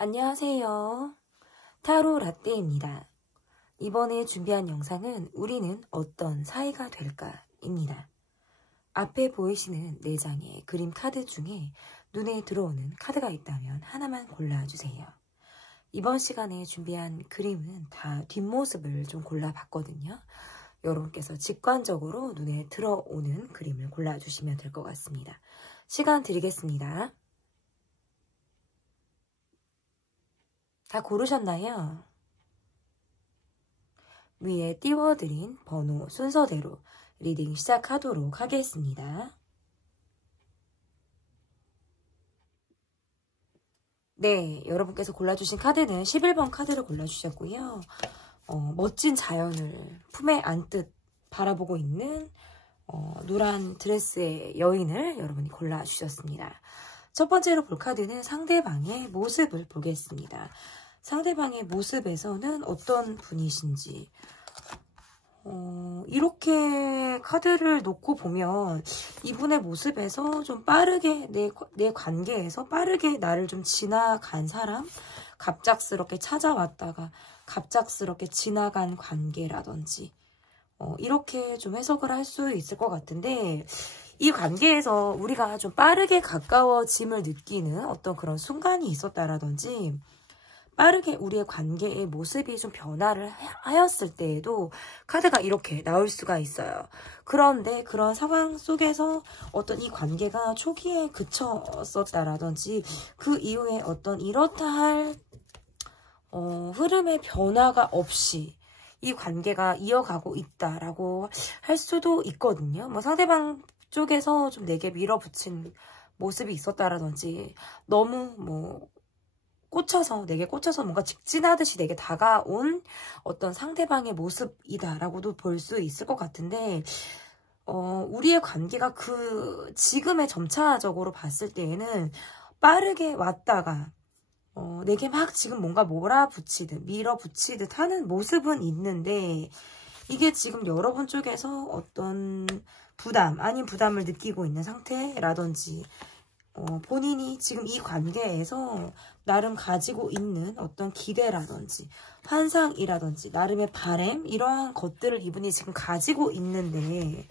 안녕하세요. 타로 라떼입니다. 이번에 준비한 영상은 우리는 어떤 사이가 될까? 입니다. 앞에 보이시는 4장의 그림 카드 중에 눈에 들어오는 카드가 있다면 하나만 골라주세요. 이번 시간에 준비한 그림은 다 뒷모습을 좀 골라봤거든요. 여러분께서 직관적으로 눈에 들어오는 그림을 골라주시면 될 것 같습니다. 시간 드리겠습니다. 다 고르셨나요? 위에 띄워드린 번호 순서대로 리딩 시작하도록 하겠습니다. 네, 여러분께서 골라주신 카드는 11번 카드를 골라주셨고요. 멋진 자연을 품에 안듯 바라보고 있는 노란 드레스의 여인을 여러분이 골라주셨습니다. 첫 번째로 볼 카드는 상대방의 모습을 보겠습니다. 상대방의 모습에서는 어떤 분이신지 이렇게 카드를 놓고 보면 이분의 모습에서 좀 빠르게 내 관계에서 빠르게 나를 좀 지나간 사람, 갑작스럽게 찾아왔다가 갑작스럽게 지나간 관계라든지 이렇게 좀 해석을 할 수 있을 것 같은데, 이 관계에서 우리가 좀 빠르게 가까워짐을 느끼는 어떤 그런 순간이 있었다라든지 빠르게 우리의 관계의 모습이 좀 변화를 하였을 때에도 카드가 이렇게 나올 수가 있어요. 그런데 그런 상황 속에서 어떤 이 관계가 초기에 그쳤었다라든지 그 이후에 어떤 이렇다 할 흐름의 변화가 없이 이 관계가 이어가고 있다라고 할 수도 있거든요. 뭐 상대방 쪽에서 좀 내게 밀어붙인 모습이 있었다라든지 너무 내게 꽂혀서 뭔가 직진하듯이 내게 다가온 어떤 상대방의 모습이다라고도 볼 수 있을 것 같은데, 우리의 관계가 지금의 점차적으로 봤을 때에는 빠르게 왔다가 내게 막 지금 뭔가 몰아붙이듯 밀어붙이듯 하는 모습은 있는데, 이게 지금 여러분 쪽에서 어떤 부담 아닌 부담을 느끼고 있는 상태라든지 본인이 지금 이 관계에서 나름 가지고 있는 어떤 기대라든지 환상이라든지 나름의 바람 이러한 것들을 이분이 지금 가지고 있는데,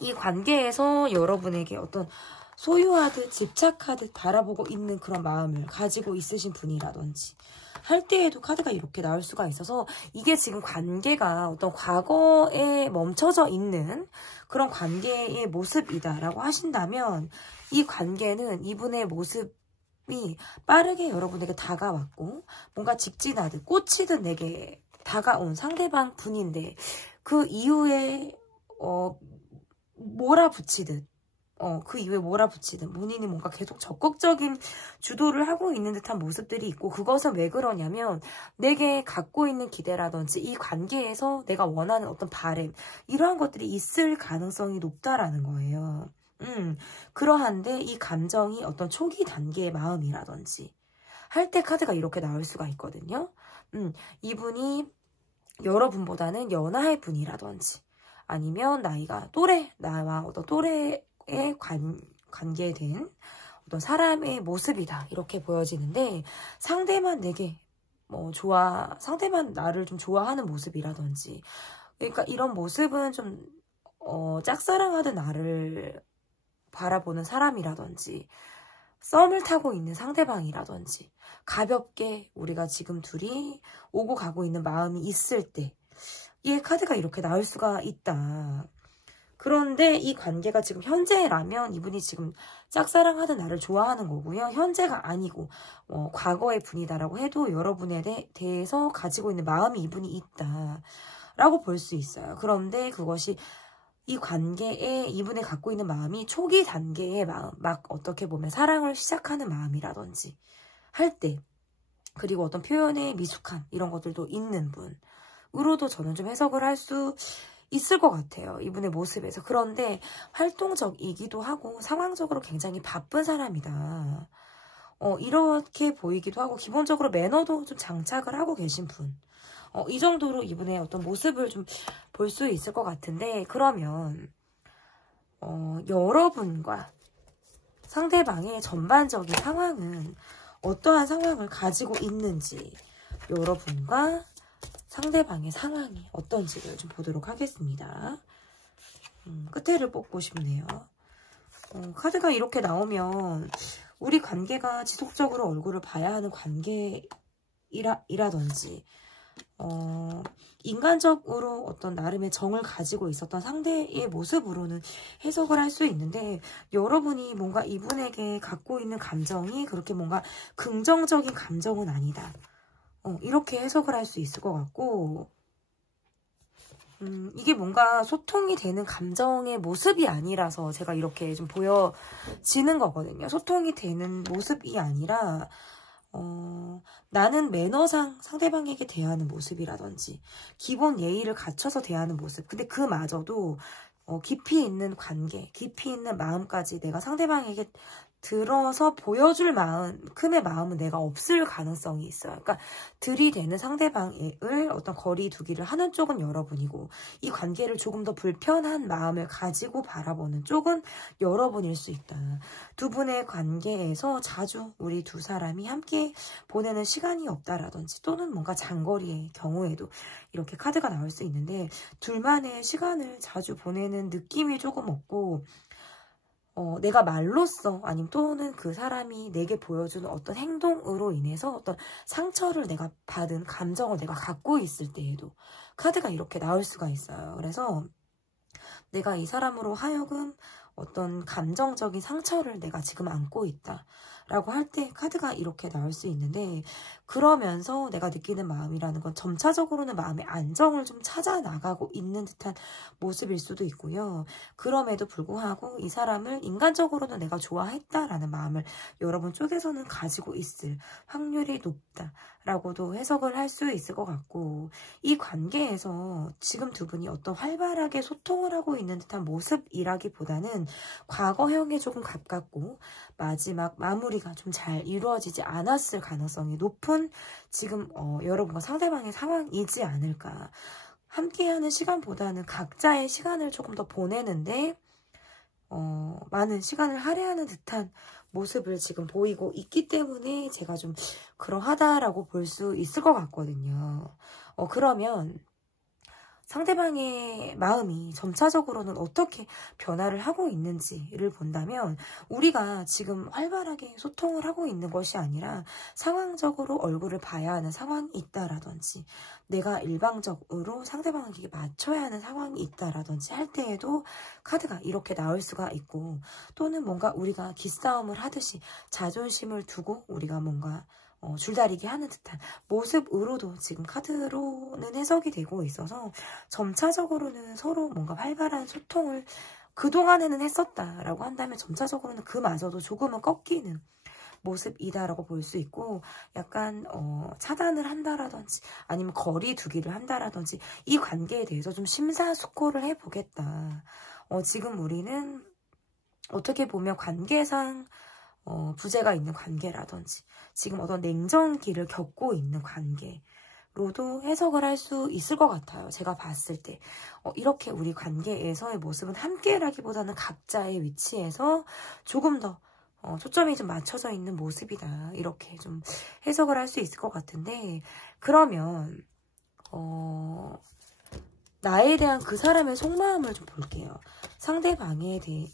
이 관계에서 여러분에게 어떤 소유하듯 집착하듯 바라보고 있는 그런 마음을 가지고 있으신 분이라든지 할 때에도 카드가 이렇게 나올 수가 있어서, 이게 지금 관계가 어떤 과거에 멈춰져 있는 그런 관계의 모습이다라고 하신다면, 이 관계는 이분의 모습이 빠르게 여러분에게 다가왔고 뭔가 직진하듯 꽂히듯 내게 다가온 상대방 분인데, 그 이후에 몰아붙이듯 본인이 뭔가 계속 적극적인 주도를 하고 있는 듯한 모습들이 있고, 그것은 왜 그러냐면 내게 갖고 있는 기대라든지 이 관계에서 내가 원하는 어떤 바람 이러한 것들이 있을 가능성이 높다라는 거예요. 그러한데 이 감정이 어떤 초기 단계의 마음이라든지 할 때 카드가 이렇게 나올 수가 있거든요. 이분이 여러분보다는 연하의 분이라든지 아니면 나와 어떤 또래에 관계된 어떤 사람의 모습이다 이렇게 보여지는데, 상대만 나를 좀 좋아하는 모습이라든지, 그러니까 이런 모습은 좀 짝사랑하듯 나를 바라보는 사람이라든지 썸을 타고 있는 상대방이라든지 가볍게 우리가 지금 둘이 오고 가고 있는 마음이 있을 때 이 카드가 이렇게 나올 수가 있다. 그런데 이 관계가 지금 현재라면 이분이 지금 짝사랑하듯 나를 좋아하는 거고요. 현재가 아니고 과거의 분이다라고 해도 여러분에 대해서 가지고 있는 마음이 이분이 있다라고 볼 수 있어요. 그런데 그것이 이 관계에 이분이 갖고 있는 마음이 초기 단계의 마음, 막 어떻게 보면 사랑을 시작하는 마음이라든지 할 때, 그리고 어떤 표현의 미숙함 이런 것들도 있는 분으로도 저는 좀 해석을 할 수 있을 것 같아요. 이분의 모습에서. 그런데 활동적이기도 하고 상황적으로 굉장히 바쁜 사람이다. 이렇게 보이기도 하고 기본적으로 매너도 좀 장착을 하고 계신 분. 이 정도로 이분의 어떤 모습을 좀 볼 수 있을 것 같은데, 그러면 여러분과 상대방의 전반적인 상황은 어떠한 상황을 가지고 있는지, 여러분과 상대방의 상황이 어떤지를 좀 보도록 하겠습니다. 끝에를 뽑고 싶네요. 카드가 이렇게 나오면 우리 관계가 지속적으로 얼굴을 봐야 하는 관계이라든지 인간적으로 어떤 나름의 정을 가지고 있었던 상대의 모습으로는 해석을 할 수 있는데, 여러분이 뭔가 이분에게 갖고 있는 감정이 그렇게 뭔가 긍정적인 감정은 아니다. 이렇게 해석을 할 수 있을 것 같고, 이게 뭔가 소통이 되는 감정의 모습이 아니라서 제가 이렇게 좀 보여지는 거거든요. 소통이 되는 모습이 아니라 나는 매너상 상대방에게 대하는 모습이라든지 기본 예의를 갖춰서 대하는 모습. 근데 그마저도 깊이 있는 관계, 깊이 있는 마음까지 내가 상대방에게 들어서 보여줄 만큼의 마음은 내가 없을 가능성이 있어요. 그러니까 들이대는 상대방을 어떤 거리 두기를 하는 쪽은 여러분이고, 이 관계를 조금 더 불편한 마음을 가지고 바라보는 쪽은 여러분일 수 있다. 두 분의 관계에서 자주 우리 두 사람이 함께 보내는 시간이 없다라든지, 또는 뭔가 장거리의 경우에도 이렇게 카드가 나올 수 있는데, 둘만의 시간을 자주 보내는 느낌이 조금 없고, 내가 말로써 아니면 또는 그 사람이 내게 보여주는 어떤 행동으로 인해서 어떤 상처를 내가 받은 감정을 내가 갖고 있을 때에도 카드가 이렇게 나올 수가 있어요. 그래서 내가 이 사람으로 하여금 어떤 감정적인 상처를 내가 지금 안고 있다 라고 할 때 카드가 이렇게 나올 수 있는데, 그러면서 내가 느끼는 마음이라는 건 점차적으로는 마음의 안정을 좀 찾아 나가고 있는 듯한 모습일 수도 있고요. 그럼에도 불구하고 이 사람을 인간적으로는 내가 좋아했다라는 마음을 여러분 쪽에서는 가지고 있을 확률이 높다라고도 해석을 할 수 있을 것 같고, 이 관계에서 지금 두 분이 어떤 활발하게 소통을 하고 있는 듯한 모습이라기보다는 과거형에 조금 가깝고 마지막 마무리가 좀 잘 이루어지지 않았을 가능성이 높은 지금 여러분과 상대방의 상황이지 않을까. 함께하는 시간보다는 각자의 시간을 조금 더 보내는데 많은 시간을 할애하는 듯한 모습을 지금 보이고 있기 때문에 제가 좀 그러하다라고 볼 수 있을 것 같거든요. 그러면 상대방의 마음이 점차적으로는 어떻게 변화를 하고 있는지를 본다면, 우리가 지금 활발하게 소통을 하고 있는 것이 아니라 상황적으로 얼굴을 봐야 하는 상황이 있다라든지, 내가 일방적으로 상대방에게 맞춰야 하는 상황이 있다라든지 할 때에도 카드가 이렇게 나올 수가 있고, 또는 뭔가 우리가 기싸움을 하듯이 자존심을 두고 우리가 뭔가 줄다리기 하는 듯한 모습으로도 지금 카드로는 해석이 되고 있어서, 점차적으로는 서로 뭔가 활발한 소통을 그동안에는 했었다라고 한다면 점차적으로는 그마저도 조금은 꺾이는 모습이다라고 볼 수 있고, 약간 차단을 한다라든지 아니면 거리 두기를 한다라든지 이 관계에 대해서 좀 심사숙고를 해보겠다. 지금 우리는 어떻게 보면 관계상 부재가 있는 관계라든지 지금 어떤 냉전기를 겪고 있는 관계로도 해석을 할 수 있을 것 같아요. 제가 봤을 때 이렇게 우리 관계에서의 모습은 함께라기보다는 각자의 위치에서 조금 더 초점이 좀 맞춰져 있는 모습이다, 이렇게 좀 해석을 할 수 있을 것 같은데, 그러면 나에 대한 그 사람의 속마음을 좀 볼게요. 상대방에 대해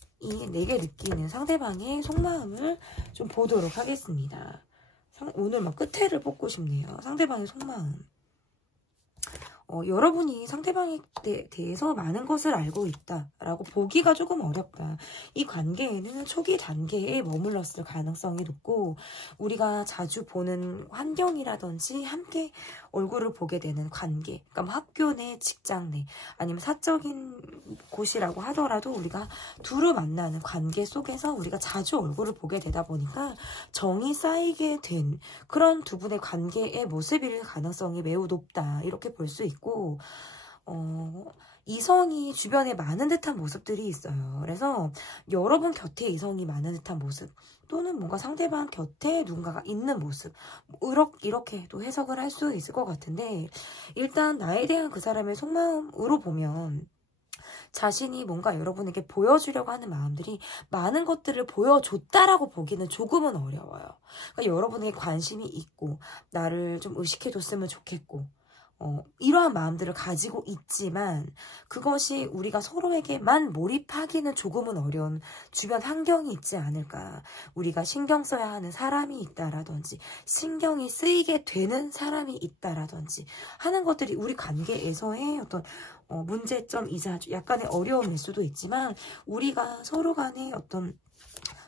내게 느끼는 상대방의 속마음을 좀 보도록 하겠습니다. 오늘 막 끝에를 뽑고 싶네요. 상대방의 속마음. 여러분이 상대방에 대해서 많은 것을 알고 있다라고 보기가 조금 어렵다. 이 관계에는 초기 단계에 머물렀을 가능성이 높고, 우리가 자주 보는 환경이라든지 함께 얼굴을 보게 되는 관계, 그러니까 뭐 학교 내, 직장 내, 아니면 사적인 곳이라고 하더라도 우리가 두루 만나는 관계 속에서 우리가 자주 얼굴을 보게 되다 보니까 정이 쌓이게 된 그런 두 분의 관계의 모습일 가능성이 매우 높다, 이렇게 볼 수 있고, 이성이 주변에 많은 듯한 모습들이 있어요. 그래서 여러분 곁에 이성이 많은 듯한 모습, 또는 뭔가 상대방 곁에 누군가가 있는 모습, 이렇게도 해석을 할 수 있을 것 같은데, 일단 나에 대한 그 사람의 속마음으로 보면 자신이 뭔가 여러분에게 보여주려고 하는 마음들이 많은 것들을 보여줬다라고 보기는 조금은 어려워요. 그러니까 여러분에게 관심이 있고 나를 좀 의식해줬으면 좋겠고 이러한 마음들을 가지고 있지만 그것이 우리가 서로에게만 몰입하기는 조금은 어려운 주변 환경이 있지 않을까. 우리가 신경 써야 하는 사람이 있다라든지 신경이 쓰이게 되는 사람이 있다라든지 하는 것들이 우리 관계에서의 어떤 문제점이자 약간의 어려움일 수도 있지만 우리가 서로 간에 어떤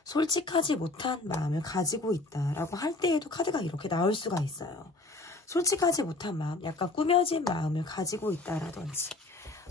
솔직하지 못한 마음을 가지고 있다라고 할 때에도 카드가 이렇게 나올 수가 있어요. 솔직하지 못한 마음, 약간 꾸며진 마음을 가지고 있다라든지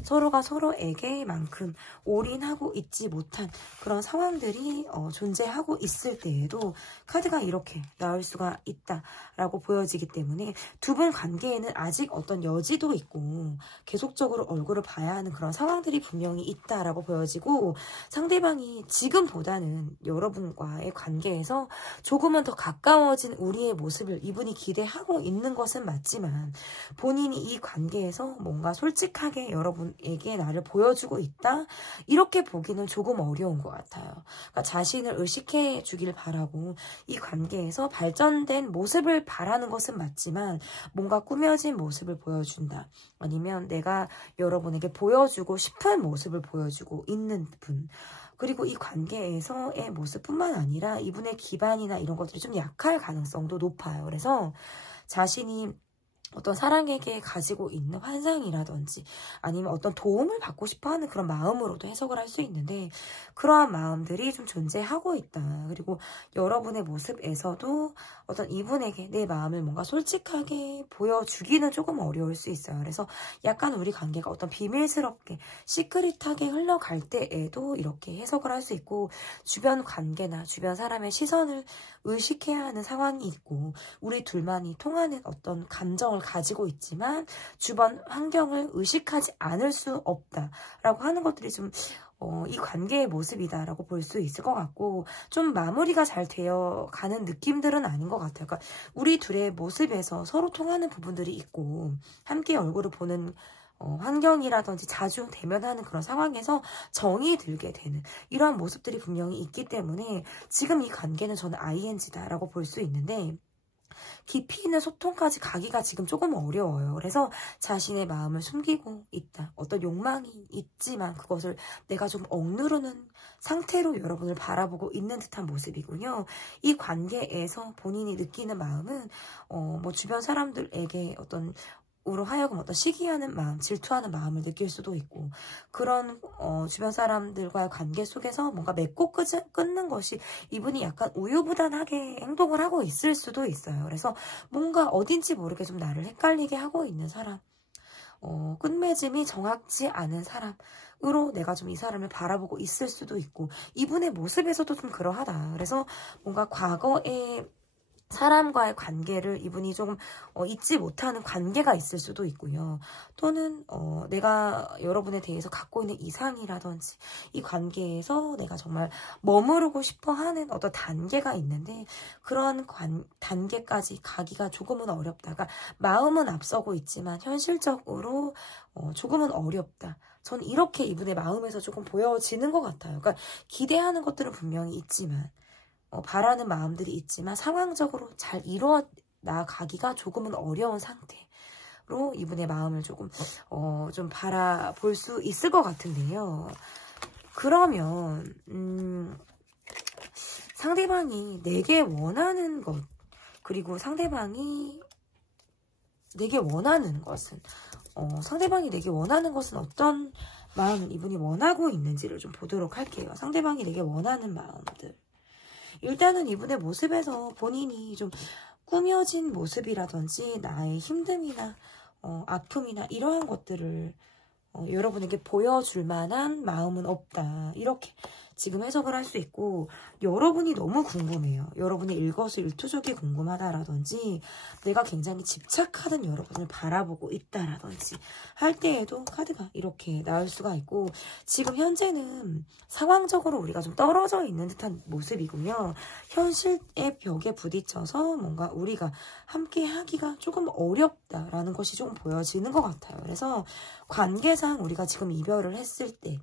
서로가 서로에게만큼 올인하고 있지 못한 그런 상황들이 존재하고 있을 때에도 카드가 이렇게 나올 수가 있다라고 보여지기 때문에 두 분 관계에는 아직 어떤 여지도 있고 계속적으로 얼굴을 봐야 하는 그런 상황들이 분명히 있다라고 보여지고 상대방이 지금보다는 여러분과의 관계에서 조금은 더 가까워진 우리의 모습을 이분이 기대하고 있는 것은 맞지만 본인이 이 관계에서 뭔가 솔직하게 여러분에게 나를 보여주고 있다? 이렇게 보기는 조금 어려운 것 같아요. 그러니까 자신을 의식해 주길 바라고 이 관계에서 발전된 모습을 바라는 것은 맞지만 뭔가 꾸며진 모습을 보여준다. 아니면 내가 여러분에게 보여주고 싶은 모습을 보여주고 있는 분. 그리고 이 관계에서의 모습뿐만 아니라 이분의 기반이나 이런 것들이 좀 약할 가능성도 높아요. 그래서 자신이 어떤 사랑에게 가지고 있는 환상이라든지 아니면 어떤 도움을 받고 싶어하는 그런 마음으로도 해석을 할 수 있는데 그러한 마음들이 좀 존재하고 있다. 그리고 여러분의 모습에서도 어떤 이분에게 내 마음을 뭔가 솔직하게 보여주기는 조금 어려울 수 있어요. 그래서 약간 우리 관계가 어떤 비밀스럽게 시크릿하게 흘러갈 때에도 이렇게 해석을 할 수 있고 주변 관계나 주변 사람의 시선을 의식해야 하는 상황이 있고 우리 둘만이 통하는 어떤 감정을 가지고 있지만 주변 환경을 의식하지 않을 수 없다라고 하는 것들이 좀 이 관계의 모습이다라고 볼 수 있을 것 같고 좀 마무리가 잘 되어 가는 느낌들은 아닌 것 같아요. 그러니까 우리 둘의 모습에서 서로 통하는 부분들이 있고 함께 얼굴을 보는 환경이라든지 자주 대면하는 그런 상황에서 정이 들게 되는 이러한 모습들이 분명히 있기 때문에 지금 이 관계는 저는 ING다라고 볼 수 있는데 깊이 있는 소통까지 가기가 지금 조금 어려워요. 그래서 자신의 마음을 숨기고 있다. 어떤 욕망이 있지만 그것을 내가 좀 억누르는 상태로 여러분을 바라보고 있는 듯한 모습이군요. 이 관계에서 본인이 느끼는 마음은 뭐 주변 사람들에게 어떤 으로 하여금 어떤 시기하는 마음, 질투하는 마음을 느낄 수도 있고 그런 주변 사람들과의 관계 속에서 뭔가 맺고 끊는 것이 이분이 약간 우유부단하게 행동을 하고 있을 수도 있어요. 그래서 뭔가 어딘지 모르게 좀 나를 헷갈리게 하고 있는 사람, 끝맺음이 정확지 않은 사람으로 내가 좀 이 사람을 바라보고 있을 수도 있고 이분의 모습에서도 좀 그러하다. 그래서 뭔가 과거에 사람과의 관계를 이분이 조금 잊지 못하는 관계가 있을 수도 있고요. 또는 내가 여러분에 대해서 갖고 있는 이상이라든지 이 관계에서 내가 정말 머무르고 싶어하는 어떤 단계가 있는데 그런 단계까지 가기가 조금은 어렵다가 마음은 앞서고 있지만 현실적으로 조금은 어렵다. 전 이렇게 이분의 마음에서 조금 보여지는 것 같아요. 그러니까 기대하는 것들은 분명히 있지만 바라는 마음들이 있지만 상황적으로 잘 이루어 나가기가 조금은 어려운 상태로 이분의 마음을 조금 좀 바라볼 수 있을 것 같은데요. 그러면 상대방이 내게 원하는 것 그리고 상대방이 내게 원하는 것은 상대방이 내게 원하는 것은 어떤 마음을 이분이 원하고 있는지를 좀 보도록 할게요. 상대방이 내게 원하는 마음들. 일단은 이분의 모습에서 본인이 좀 꾸며진 모습이라든지 나의 힘듦이나 아픔이나 이러한 것들을 여러분에게 보여줄 만한 마음은 없다. 이렇게 지금 해석을 할 수 있고, 여러분이 너무 궁금해요. 여러분의 일거수일투족이 궁금하다라든지, 내가 굉장히 집착하는 여러분을 바라보고 있다라든지 할 때에도 카드가 이렇게 나올 수가 있고, 지금 현재는 상황적으로 우리가 좀 떨어져 있는 듯한 모습이고요. 현실의 벽에 부딪혀서 뭔가 우리가 함께 하기가 조금 어렵다라는 것이 조금 보여지는 것 같아요. 그래서 관계상 우리가 지금 이별을 했을 때,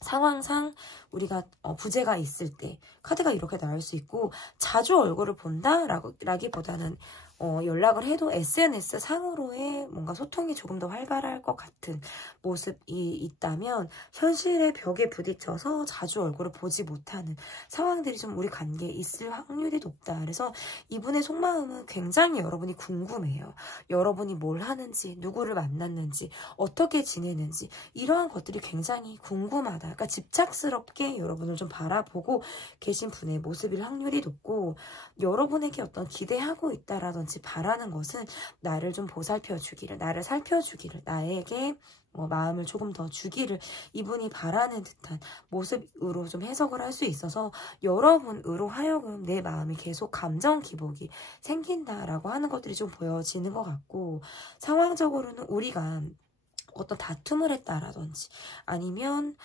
상황상 우리가 부재가 있을 때 카드가 이렇게 나올 수 있고, 자주 얼굴을 본다라기보다는 연락을 해도 SNS 상으로의 뭔가 소통이 조금 더 활발할 것 같은 모습이 있다면, 현실의 벽에 부딪혀서 자주 얼굴을 보지 못하는 상황들이 좀 우리 관계에 있을 확률이 높다. 그래서 이분의 속마음은 굉장히 여러분이 궁금해요. 여러분이 뭘 하는지, 누구를 만났는지, 어떻게 지내는지, 이러한 것들이 굉장히 궁금하다. 그러니까 집착스럽게 여러분을 좀 바라보고 계신 분의 모습일 확률이 높고, 여러분에게 어떤 기대하고 있다라든지 바라는 것은 나를 좀 보살펴 주기를, 나를 살펴주기를, 나에게 마음을 조금 더 주기를 이분이 바라는 듯한 모습으로 좀 해석을 할 수 있어서, 여러분으로 하여금 내 마음이 계속 감정 기복이 생긴다라고 하는 것들이 좀 보여지는 것 같고, 상황적으로는 우리가 어떤 다툼을 했다라든지 아니면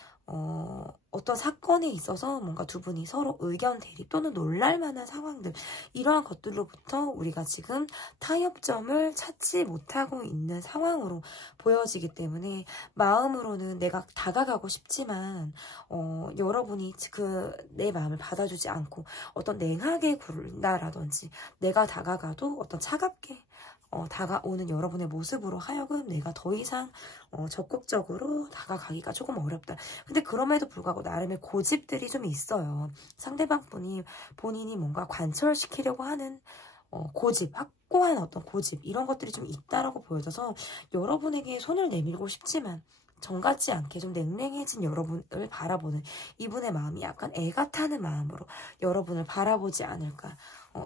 어떤 사건에 있어서 뭔가 두 분이 서로 의견 대립 또는 놀랄만한 상황들, 이러한 것들로부터 우리가 지금 타협점을 찾지 못하고 있는 상황으로 보여지기 때문에, 마음으로는 내가 다가가고 싶지만 여러분이 내 마음을 받아주지 않고 어떤 냉하게 굴다라든지, 내가 다가가도 어떤 차갑게 다가오는 여러분의 모습으로 하여금 내가 더 이상 적극적으로 다가가기가 조금 어렵다. 근데 그럼에도 불구하고 나름의 고집들이 좀 있어요. 상대방 분이 본인이 뭔가 관철시키려고 하는 고집, 확고한 어떤 고집, 이런 것들이 좀 있다라고 보여져서, 여러분에게 손을 내밀고 싶지만 정같지 않게 좀 냉랭해진 여러분을 바라보는 이분의 마음이 약간 애가 타는 마음으로 여러분을 바라보지 않을까,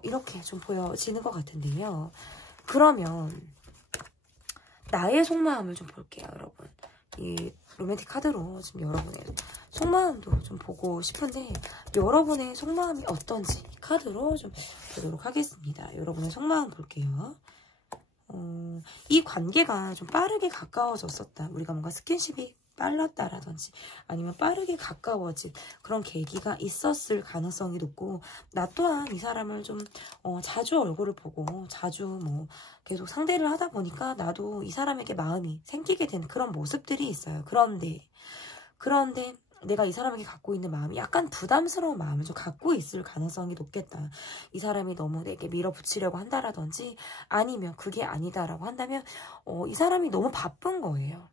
이렇게 좀 보여지는 것 같은데요. 그러면 나의 속마음을 좀 볼게요, 여러분. 이 로맨틱 카드로 지금 여러분의 속마음도 좀 보고 싶은데, 여러분의 속마음이 어떤지 카드로 좀 보도록 하겠습니다. 여러분의 속마음 볼게요. 이 관계가 좀 빠르게 가까워졌었다. 우리가 뭔가 스킨십이 빨랐다라든지 아니면 빠르게 가까워진 그런 계기가 있었을 가능성이 높고, 나 또한 이 사람을 좀 자주 얼굴을 보고 자주 계속 상대를 하다 보니까 나도 이 사람에게 마음이 생기게 되는 그런 모습들이 있어요. 그런데 내가 이 사람에게 갖고 있는 마음이 약간 부담스러운 마음을 좀 갖고 있을 가능성이 높겠다. 이 사람이 너무 내게 밀어붙이려고 한다라든지 아니면 그게 아니다라고 한다면 이 사람이 너무 바쁜 거예요.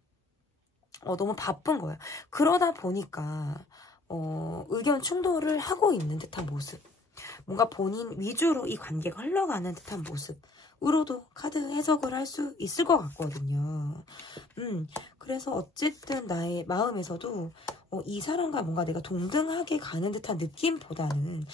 너무 바쁜 거예요. 그러다 보니까 의견 충돌을 하고 있는 듯한 모습, 뭔가 본인 위주로 이 관계가 흘러가는 듯한 모습으로도 카드 해석을 할 수 있을 것 같거든요. 그래서 어쨌든 나의 마음에서도 이 사람과 뭔가 내가 동등하게 가는 듯한 느낌보다는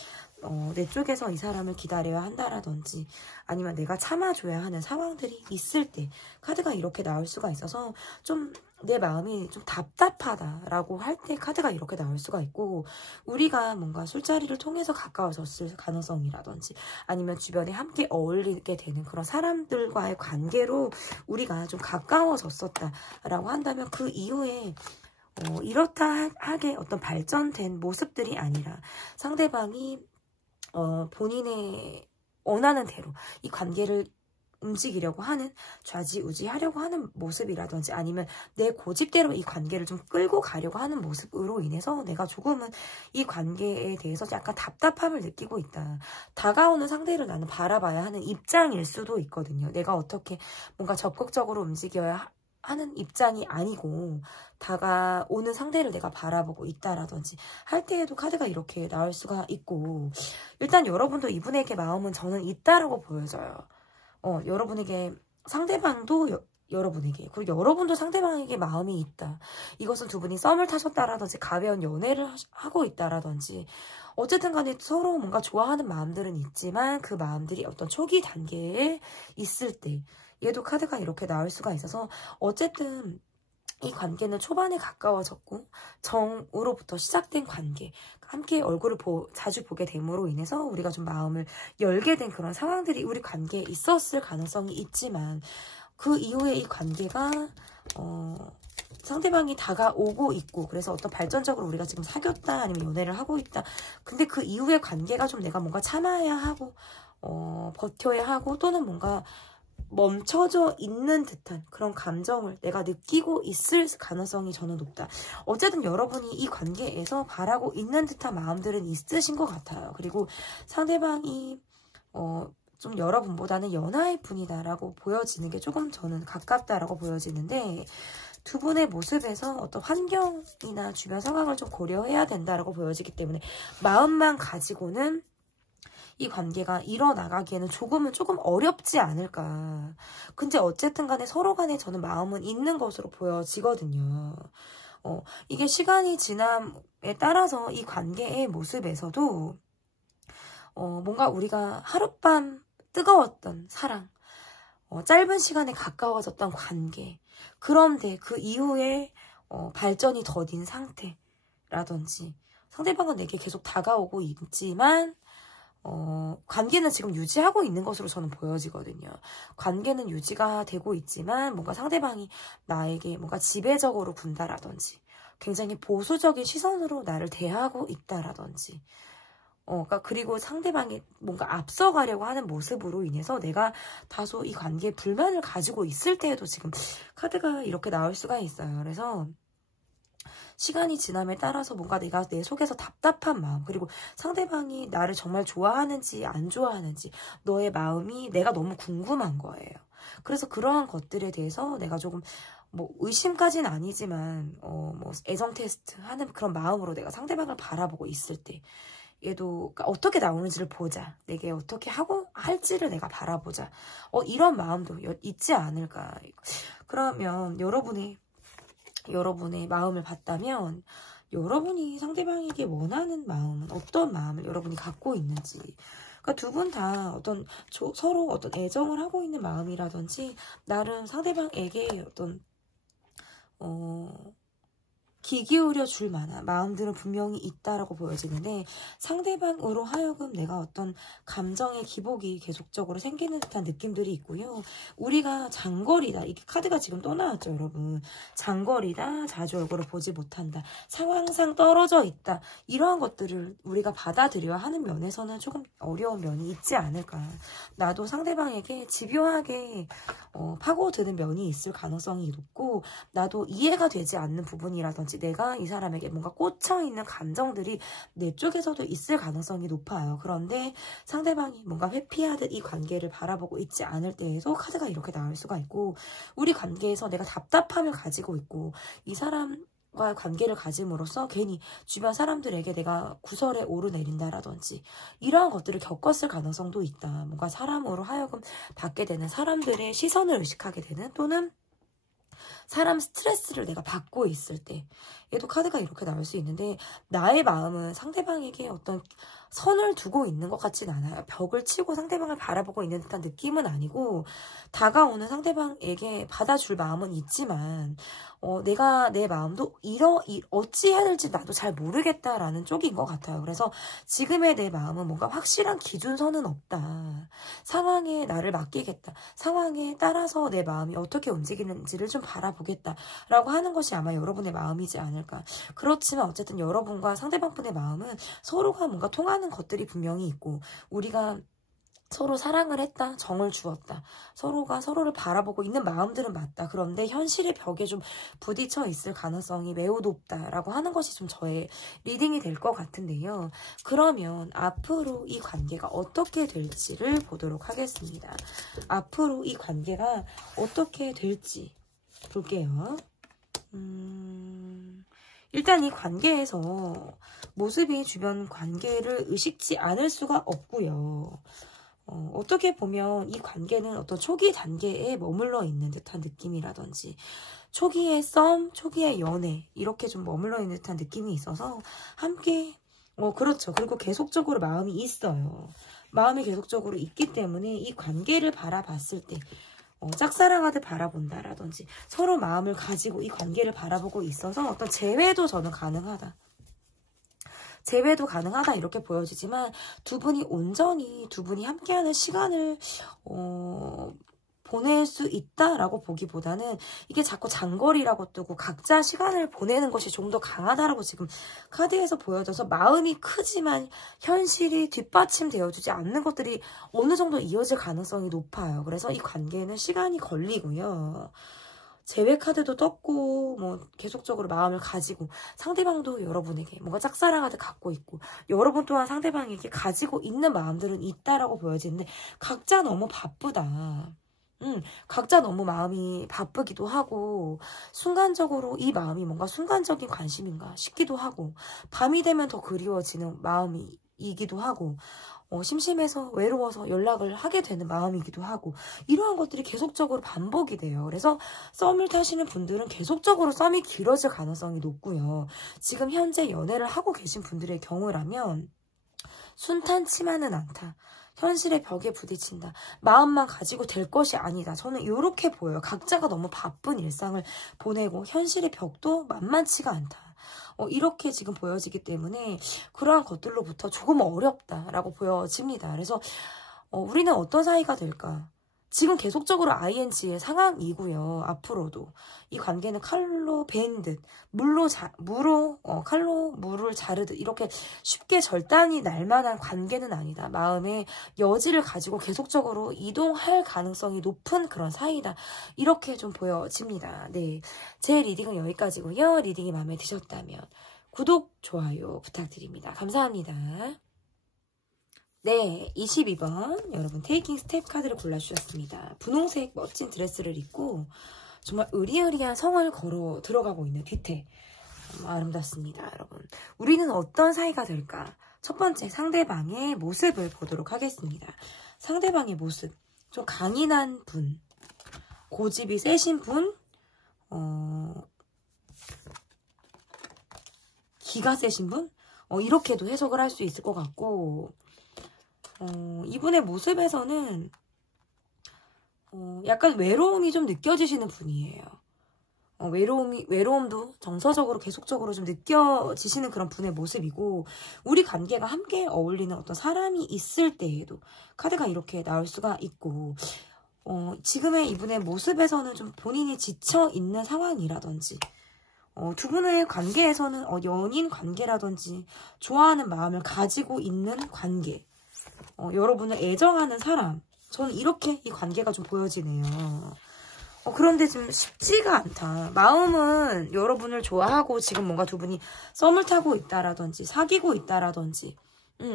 내 쪽에서 이 사람을 기다려야 한다라든지 아니면 내가 참아줘야 하는 상황들이 있을 때 카드가 이렇게 나올 수가 있어서, 좀 내 마음이 좀 답답하다라고 할 때 카드가 이렇게 나올 수가 있고, 우리가 뭔가 술자리를 통해서 가까워졌을 가능성이라든지 아니면 주변에 함께 어울리게 되는 그런 사람들과의 관계로 우리가 좀 가까워졌었다라고 한다면, 그 이후에 이렇다 하게 어떤 발전된 모습들이 아니라 상대방이 본인의 원하는 대로 이 관계를 움직이려고 하는, 좌지우지하려고 하는 모습이라든지 아니면 내 고집대로 이 관계를 좀 끌고 가려고 하는 모습으로 인해서 내가 조금은 이 관계에 대해서 약간 답답함을 느끼고 있다. 다가오는 상대를 나는 바라봐야 하는 입장일 수도 있거든요. 내가 어떻게 뭔가 적극적으로 움직여야 하는 입장이 아니고 다가오는 상대를 내가 바라보고 있다라든지 할 때에도 카드가 이렇게 나올 수가 있고, 일단 여러분도 이분에게 마음은 저는 있다라고 보여져요. 여러분에게, 상대방도 여러분에게, 그리고 여러분도 상대방에게 마음이 있다. 이것은 두 분이 썸을 타셨다라든지 가벼운 연애를 하고 있다라든지 어쨌든 간에 서로 뭔가 좋아하는 마음들은 있지만 그 마음들이 어떤 초기 단계에 있을 때 얘도 카드가 이렇게 나올 수가 있어서, 어쨌든 이 관계는 초반에 가까워졌고 정으로부터 시작된 관계, 함께 얼굴을 자주 보게 됨으로 인해서 우리가 좀 마음을 열게 된 그런 상황들이 우리 관계에 있었을 가능성이 있지만 그 이후에 이 관계가 상대방이 다가오고 있고 그래서 어떤 발전적으로 우리가 지금 사귀었다 아니면 연애를 하고 있다. 근데 그 이후의 관계가 좀 내가 뭔가 참아야 하고 버텨야 하고 또는 뭔가 멈춰져 있는 듯한 그런 감정을 내가 느끼고 있을 가능성이 저는 높다. 어쨌든 여러분이 이 관계에서 바라고 있는 듯한 마음들은 있으신 것 같아요. 그리고 상대방이 좀 여러분보다는 연하일 분이다라고 보여지는 게 조금 저는 가깝다라고 보여지는데 두 분의 모습에서 어떤 환경이나 주변 상황을 좀 고려해야 된다라고 보여지기 때문에 마음만 가지고는 이 관계가 이뤄나가기에는 조금 어렵지 않을까. 근데 어쨌든 간에 서로 간에 저는 마음은 있는 것으로 보여지거든요. 이게 시간이 지남에 따라서 이 관계의 모습에서도 뭔가 우리가 하룻밤 뜨거웠던 사랑, 짧은 시간에 가까워졌던 관계, 그런데 그 이후에 발전이 더딘 상태라든지 상대방은 내게 계속 다가오고 있지만 관계는 지금 유지하고 있는 것으로 저는 보여지거든요. 관계는 유지가 되고 있지만 뭔가 상대방이 나에게 뭔가 지배적으로 군다라든지 굉장히 보수적인 시선으로 나를 대하고 있다라든지 그러니까 그리고 상대방이 뭔가 앞서가려고 하는 모습으로 인해서 내가 다소 이 관계에 불만을 가지고 있을 때에도 지금 카드가 이렇게 나올 수가 있어요. 그래서 시간이 지남에 따라서 뭔가 내가 내 속에서 답답한 마음 그리고 상대방이 나를 정말 좋아하는지 안 좋아하는지 너의 마음이 내가 너무 궁금한 거예요. 그래서 그러한 것들에 대해서 내가 조금 뭐 의심까지는 아니지만 뭐 애정 테스트 하는 그런 마음으로 내가 상대방을 바라보고 있을 때 얘도 그러니까 어떻게 나오는지를 보자. 내게 어떻게 하고 할지를 내가 바라보자. 이런 마음도 있지 않을까. 그러면 여러분의 마음을 봤다면 여러분이 상대방에게 원하는 마음은 어떤 마음을 여러분이 갖고 있는지 그러니까 두 분 다 어떤 서로 어떤 애정을 하고 있는 마음이라든지 나름 상대방에게 어떤 귀 기울여 줄 만한 마음들은 분명히 있다라고 보여지는데 상대방으로 하여금 내가 어떤 감정의 기복이 계속적으로 생기는 듯한 느낌들이 있고요. 우리가 장거리다. 이게 카드가 지금 또 나왔죠, 여러분. 장거리다. 자주 얼굴을 보지 못한다. 상황상 떨어져 있다. 이러한 것들을 우리가 받아들여야 하는 면에서는 조금 어려운 면이 있지 않을까. 나도 상대방에게 집요하게 파고드는 면이 있을 가능성이 높고 나도 이해가 되지 않는 부분이라든지 내가 이 사람에게 뭔가 꽂혀있는 감정들이 내 쪽에서도 있을 가능성이 높아요. 그런데 상대방이 뭔가 회피하듯 이 관계를 바라보고 있지 않을 때에도 카드가 이렇게 나올 수가 있고 우리 관계에서 내가 답답함을 가지고 있고 이 사람과 관계를 가짐으로써 괜히 주변 사람들에게 내가 구설에 오르내린다라든지 이러한 것들을 겪었을 가능성도 있다. 뭔가 사람으로 하여금 받게 되는 사람들의 시선을 의식하게 되는 또는 사람 스트레스를 내가 받고 있을 때 얘도 카드가 이렇게 나올 수 있는데 나의 마음은 상대방에게 어떤 선을 두고 있는 것 같진 않아요. 벽을 치고 상대방을 바라보고 있는 듯한 느낌은 아니고 다가오는 상대방에게 받아줄 마음은 있지만 내가 내 마음도 어찌 해야 될지 나도 잘 모르겠다라는 쪽인 것 같아요. 그래서 지금의 내 마음은 뭔가 확실한 기준선은 없다. 상황에 나를 맡기겠다. 상황에 따라서 내 마음이 어떻게 움직이는지를 좀 바라보겠다라고 하는 것이 아마 여러분의 마음이지 않을까. 그렇지만 어쨌든 여러분과 상대방분의 마음은 서로가 뭔가 통하는 것들이 분명히 있고 우리가 서로 사랑을 했다, 정을 주었다. 서로가 서로를 바라보고 있는 마음들은 맞다. 그런데 현실의 벽에 좀 부딪혀 있을 가능성이 매우 높다라고 하는 것이 좀 저의 리딩이 될 것 같은데요. 그러면 앞으로 이 관계가 어떻게 될지를 보도록 하겠습니다. 앞으로 이 관계가 어떻게 될지 볼게요. 일단 이 관계에서 모습이 주변 관계를 의식지 않을 수가 없고요. 어떻게 보면 이 관계는 어떤 초기 단계에 머물러 있는 듯한 느낌이라든지 초기의 썸, 초기의 연애 이렇게 좀 머물러 있는 듯한 느낌이 있어서 함께 그렇죠. 그리고 계속적으로 마음이 있어요. 마음이 계속적으로 있기 때문에 이 관계를 바라봤을 때 짝사랑하듯 바라본다라든지 서로 마음을 가지고 이 관계를 바라보고 있어서 어떤 재회도 저는 가능하다. 재회도 가능하다 이렇게 보여지지만 두 분이 온전히 두 분이 함께하는 시간을 보낼 수 있다라고 보기보다는 이게 자꾸 장거리라고 뜨고 각자 시간을 보내는 것이 좀 더 강하다라고 지금 카드에서 보여져서 마음이 크지만 현실이 뒷받침되어주지 않는 것들이 어느 정도 이어질 가능성이 높아요. 그래서 이 관계는 시간이 걸리고요. 재회 카드도 떴고 뭐 계속적으로 마음을 가지고 상대방도 여러분에게 뭔가 짝사랑하듯 갖고 있고 여러분 또한 상대방에게 가지고 있는 마음들은 있다라고 보여지는데 각자 너무 바쁘다. 각자 너무 마음이 바쁘기도 하고 순간적으로 이 마음이 뭔가 순간적인 관심인가 싶기도 하고 밤이 되면 더 그리워지는 마음이기도 하고 심심해서 외로워서 연락을 하게 되는 마음이기도 하고 이러한 것들이 계속적으로 반복이 돼요. 그래서 썸을 타시는 분들은 계속적으로 썸이 길어질 가능성이 높고요. 지금 현재 연애를 하고 계신 분들의 경우라면 순탄치만은 않다. 현실의 벽에 부딪힌다. 마음만 가지고 될 것이 아니다. 저는 이렇게 보여요. 각자가 너무 바쁜 일상을 보내고 현실의 벽도 만만치가 않다. 이렇게 지금 보여지기 때문에 그러한 것들로부터 조금 어렵다라고 보여집니다. 그래서 우리는 어떤 사이가 될까? 지금 계속적으로 ING의 상황이고요. 앞으로도 이 관계는 칼로 베인 듯 칼로 물을 자르듯 이렇게 쉽게 절단이 날 만한 관계는 아니다. 마음의 여지를 가지고 계속적으로 이동할 가능성이 높은 그런 사이다. 이렇게 좀 보여집니다. 네, 제 리딩은 여기까지고요. 리딩이 마음에 드셨다면 구독, 좋아요 부탁드립니다. 감사합니다. 네, 22번 여러분 테이킹 스텝 카드를 골라주셨습니다. 분홍색 멋진 드레스를 입고 정말 으리으리한 성을 걸어 들어가고 있는 뒤태 아름답습니다. 여러분 우리는 어떤 사이가 될까? 첫 번째 상대방의 모습을 보도록 하겠습니다. 상대방의 모습 좀 강인한 분, 고집이 세신 분, 기가 세신 분? 이렇게도 해석을 할 수 있을 것 같고 이분의 모습에서는 약간 외로움이 좀 느껴지시는 분이에요. 외로움도 정서적으로 계속적으로 좀 느껴지시는 그런 분의 모습이고 우리 관계가 함께 어울리는 어떤 사람이 있을 때에도 카드가 이렇게 나올 수가 있고 지금의 이분의 모습에서는 좀 본인이 지쳐있는 상황이라든지 두 분의 관계에서는 연인 관계라든지 좋아하는 마음을 가지고 있는 관계 여러분을 애정하는 사람 저는 이렇게 이 관계가 좀 보여지네요. 그런데 지금 쉽지가 않다. 마음은 여러분을 좋아하고 지금 뭔가 두 분이 썸을 타고 있다라든지 사귀고 있다라든지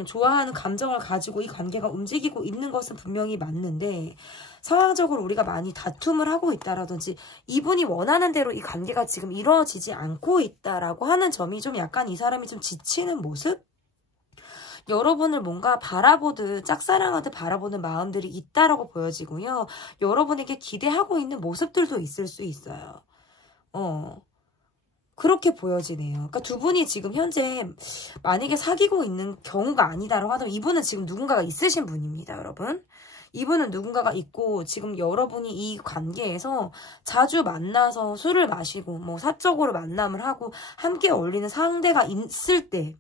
좋아하는 감정을 가지고 이 관계가 움직이고 있는 것은 분명히 맞는데 상황적으로 우리가 많이 다툼을 하고 있다라든지 이분이 원하는 대로 이 관계가 지금 이루어지지 않고 있다라고 하는 점이 좀 약간 이 사람이 좀 지치는 모습? 여러분을 뭔가 바라보듯 짝사랑하듯 바라보는 마음들이 있다라고 보여지고요. 여러분에게 기대하고 있는 모습들도 있을 수 있어요. 그렇게 보여지네요. 그러니까 두 분이 지금 현재 만약에 사귀고 있는 경우가 아니다라고 하다면 이분은 지금 누군가가 있으신 분입니다, 여러분. 이분은 누군가가 있고 지금 여러분이 이 관계에서 자주 만나서 술을 마시고 뭐 사적으로 만남을 하고 함께 어울리는 상대가 있을 때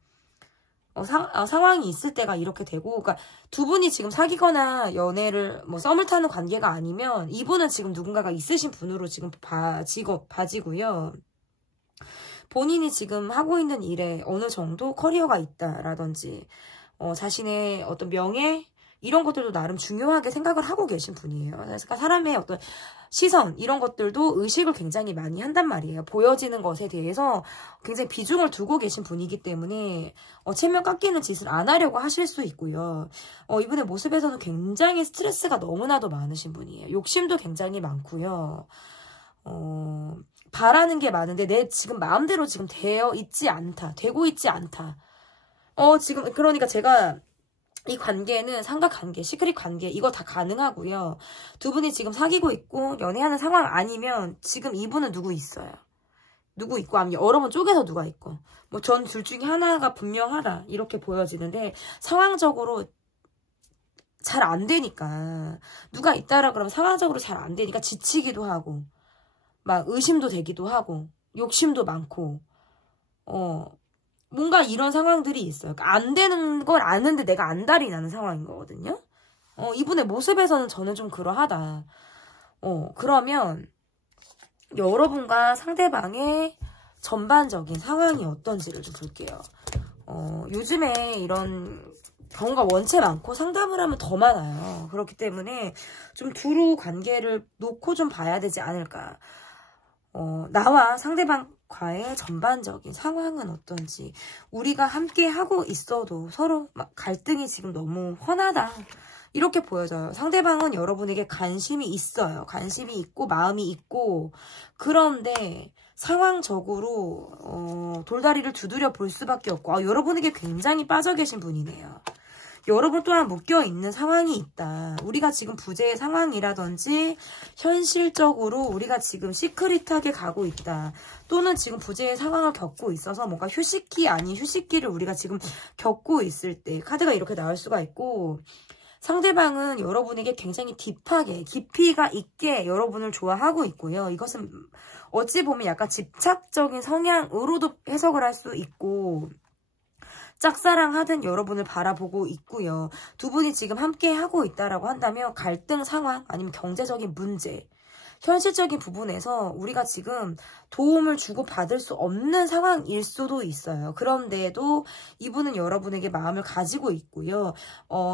상황이 있을 때가 이렇게 되고 그러니까 두 분이 지금 사귀거나 연애를 뭐 썸을 타는 관계가 아니면 이분은 지금 누군가가 있으신 분으로 지금 봐지고요. 본인이 지금 하고 있는 일에 어느 정도 커리어가 있다라든지 자신의 어떤 명예 이런 것들도 나름 중요하게 생각을 하고 계신 분이에요. 그러니까 사람의 어떤 시선 이런 것들도 의식을 굉장히 많이 한단 말이에요. 보여지는 것에 대해서 굉장히 비중을 두고 계신 분이기 때문에 체면 깎이는 짓을 안 하려고 하실 수 있고요. 이분의 모습에서는 굉장히 스트레스가 너무나도 많으신 분이에요. 욕심도 굉장히 많고요. 바라는 게 많은데 내 지금 마음대로 지금 되고 있지 않다. 지금 그러니까 제가 이 관계는 삼각관계, 시크릿 관계 이거 다 가능하고요. 두 분이 지금 사귀고 있고 연애하는 상황 아니면 지금 이분은 누구 있어요. 누구 있고 아니면 여러분 쪽에서 누가 있고 뭐 전 둘 중에 하나가 분명하다 이렇게 보여지는데 상황적으로 잘 안 되니까. 누가 있다라 그러면 상황적으로 잘 안 되니까 지치기도 하고, 막 의심도 되기도 하고, 욕심도 많고, 뭔가 이런 상황들이 있어요. 그러니까 안 되는 걸 아는데 내가 안달이 나는 상황인 거거든요. 이분의 모습에서는 저는 좀 그러하다. 그러면 여러분과 상대방의 전반적인 상황이 어떤지를 좀 볼게요. 요즘에 이런 경우가 원체 많고 상담을 하면 더 많아요. 그렇기 때문에 좀 두루 관계를 놓고 좀 봐야 되지 않을까. 나와 상대방과의 전반적인 상황은 어떤지, 우리가 함께 하고 있어도 서로 막 갈등이 지금 너무 훤하다, 이렇게 보여져요. 상대방은 여러분에게 관심이 있어요. 관심이 있고 마음이 있고, 그런데 상황적으로 돌다리를 두드려 볼 수밖에 없고, 여러분에게 굉장히 빠져 계신 분이네요. 여러분 또한 묶여있는 상황이 있다. 우리가 지금 부재의 상황이라든지 현실적으로 우리가 지금 시크릿하게 가고 있다. 또는 지금 부재의 상황을 겪고 있어서 뭔가 휴식기 아닌 휴식기를 우리가 지금 겪고 있을 때 카드가 이렇게 나올 수가 있고, 상대방은 여러분에게 굉장히 딥하게 깊이가 있게 여러분을 좋아하고 있고요. 이것은 어찌 보면 약간 집착적인 성향으로도 해석을 할 수 있고, 짝사랑하듯 여러분을 바라보고 있고요. 두 분이 지금 함께 하고 있다라고 한다면 갈등 상황 아니면 경제적인 문제, 현실적인 부분에서 우리가 지금 도움을 주고 받을 수 없는 상황일 수도 있어요. 그런데도 이분은 여러분에게 마음을 가지고 있고요.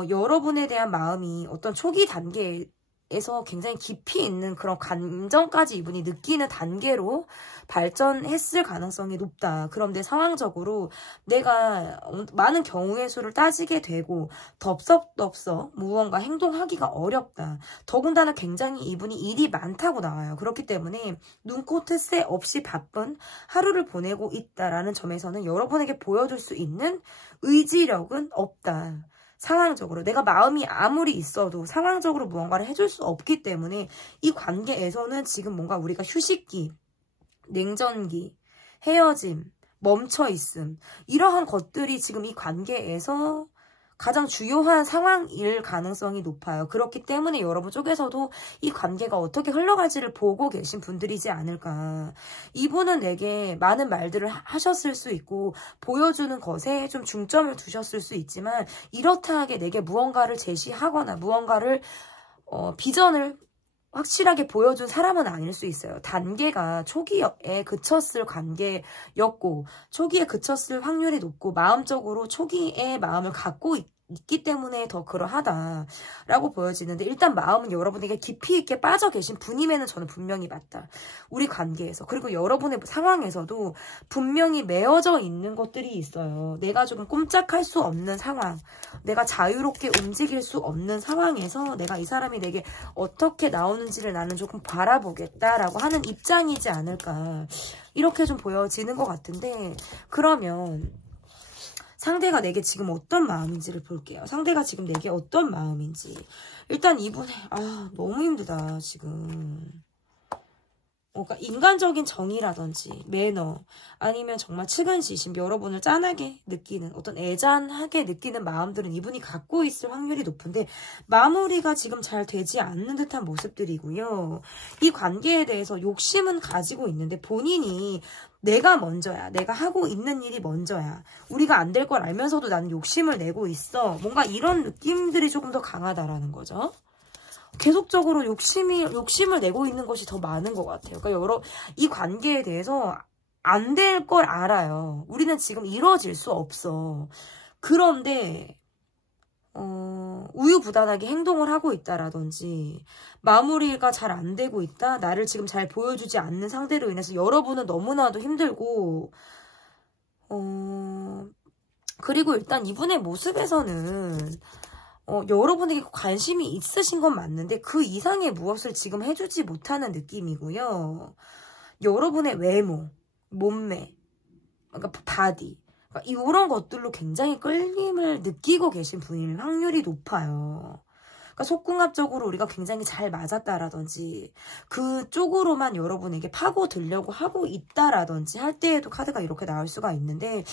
여러분에 대한 마음이 어떤 초기 단계에서 굉장히 깊이 있는 그런 감정까지 이분이 느끼는 단계로 발전했을 가능성이 높다. 그런데 상황적으로 내가 많은 경우의 수를 따지게 되고 덥석덥석 무언가 행동하기가 어렵다. 더군다나 굉장히 이분이 일이 많다고 나와요. 그렇기 때문에 눈코 뜰새 없이 바쁜 하루를 보내고 있다라는 점에서는 여러분에게 보여줄 수 있는 의지력은 없다. 상황적으로 내가 마음이 아무리 있어도 상황적으로 무언가를 해줄 수 없기 때문에 이 관계에서는 지금 뭔가 우리가 휴식기, 냉전기, 헤어짐, 멈춰있음, 이러한 것들이 지금 이 관계에서 가장 주요한 상황일 가능성이 높아요. 그렇기 때문에 여러분 쪽에서도 이 관계가 어떻게 흘러갈지를 보고 계신 분들이지 않을까. 이분은 내게 많은 말들을 하셨을 수 있고 보여주는 것에 좀 중점을 두셨을 수 있지만, 이렇다 하게 내게 무언가를 제시하거나 무언가를 비전을 확실하게 보여준 사람은 아닐 수 있어요. 단계가 초기에 그쳤을 관계였고, 초기에 그쳤을 확률이 높고, 마음적으로 초기에 마음을 갖고 있기 때문에 더 그러하다라고 보여지는데, 일단 마음은 여러분에게 깊이 있게 빠져 계신 분임에는 저는 분명히 맞다. 우리 관계에서. 그리고 여러분의 상황에서도 분명히 매어져 있는 것들이 있어요. 내가 조금 꼼짝할 수 없는 상황, 내가 자유롭게 움직일 수 없는 상황에서 내가 이 사람이 내게 어떻게 나오는지를 나는 조금 바라보겠다라고 하는 입장이지 않을까, 이렇게 좀 보여지는 것 같은데, 그러면 상대가 내게 지금 어떤 마음인지를 볼게요. 상대가 지금 내게 어떤 마음인지. 일단 이분의 너무 힘들다 지금. 그러니까 인간적인 정의라든지 매너, 아니면 정말 측은지심, 여러분을 짠하게 느끼는, 어떤 애잔하게 느끼는 마음들은 이분이 갖고 있을 확률이 높은데, 마무리가 지금 잘 되지 않는 듯한 모습들이고요. 이 관계에 대해서 욕심은 가지고 있는데 본인이 내가 먼저야, 내가 하고 있는 일이 먼저야, 우리가 안 될 걸 알면서도 나는 욕심을 내고 있어, 뭔가 이런 느낌들이 조금 더 강하다라는 거죠. 계속적으로 욕심을 내고 있는 것이 더 많은 것 같아요. 그러니까 이 관계에 대해서 안 될 걸 알아요. 우리는 지금 이루어질 수 없어. 그런데 우유부단하게 행동을 하고 있다라든지, 마무리가 잘 안 되고 있다, 나를 지금 잘 보여주지 않는 상대로 인해서 여러분은 너무나도 힘들고, 그리고 일단 이분의 모습에서는 여러분에게 관심이 있으신 건 맞는데 그 이상의 무엇을 지금 해주지 못하는 느낌이고요. 여러분의 외모, 몸매, 그러니까 바디, 그러니까 이런 것들로 굉장히 끌림을 느끼고 계신 분일 확률이 높아요. 그러니까 속궁합적으로 우리가 굉장히 잘 맞았다라든지, 그쪽으로만 여러분에게 파고들려고 하고 있다라든지 할 때에도 카드가 이렇게 나올 수가 있는데,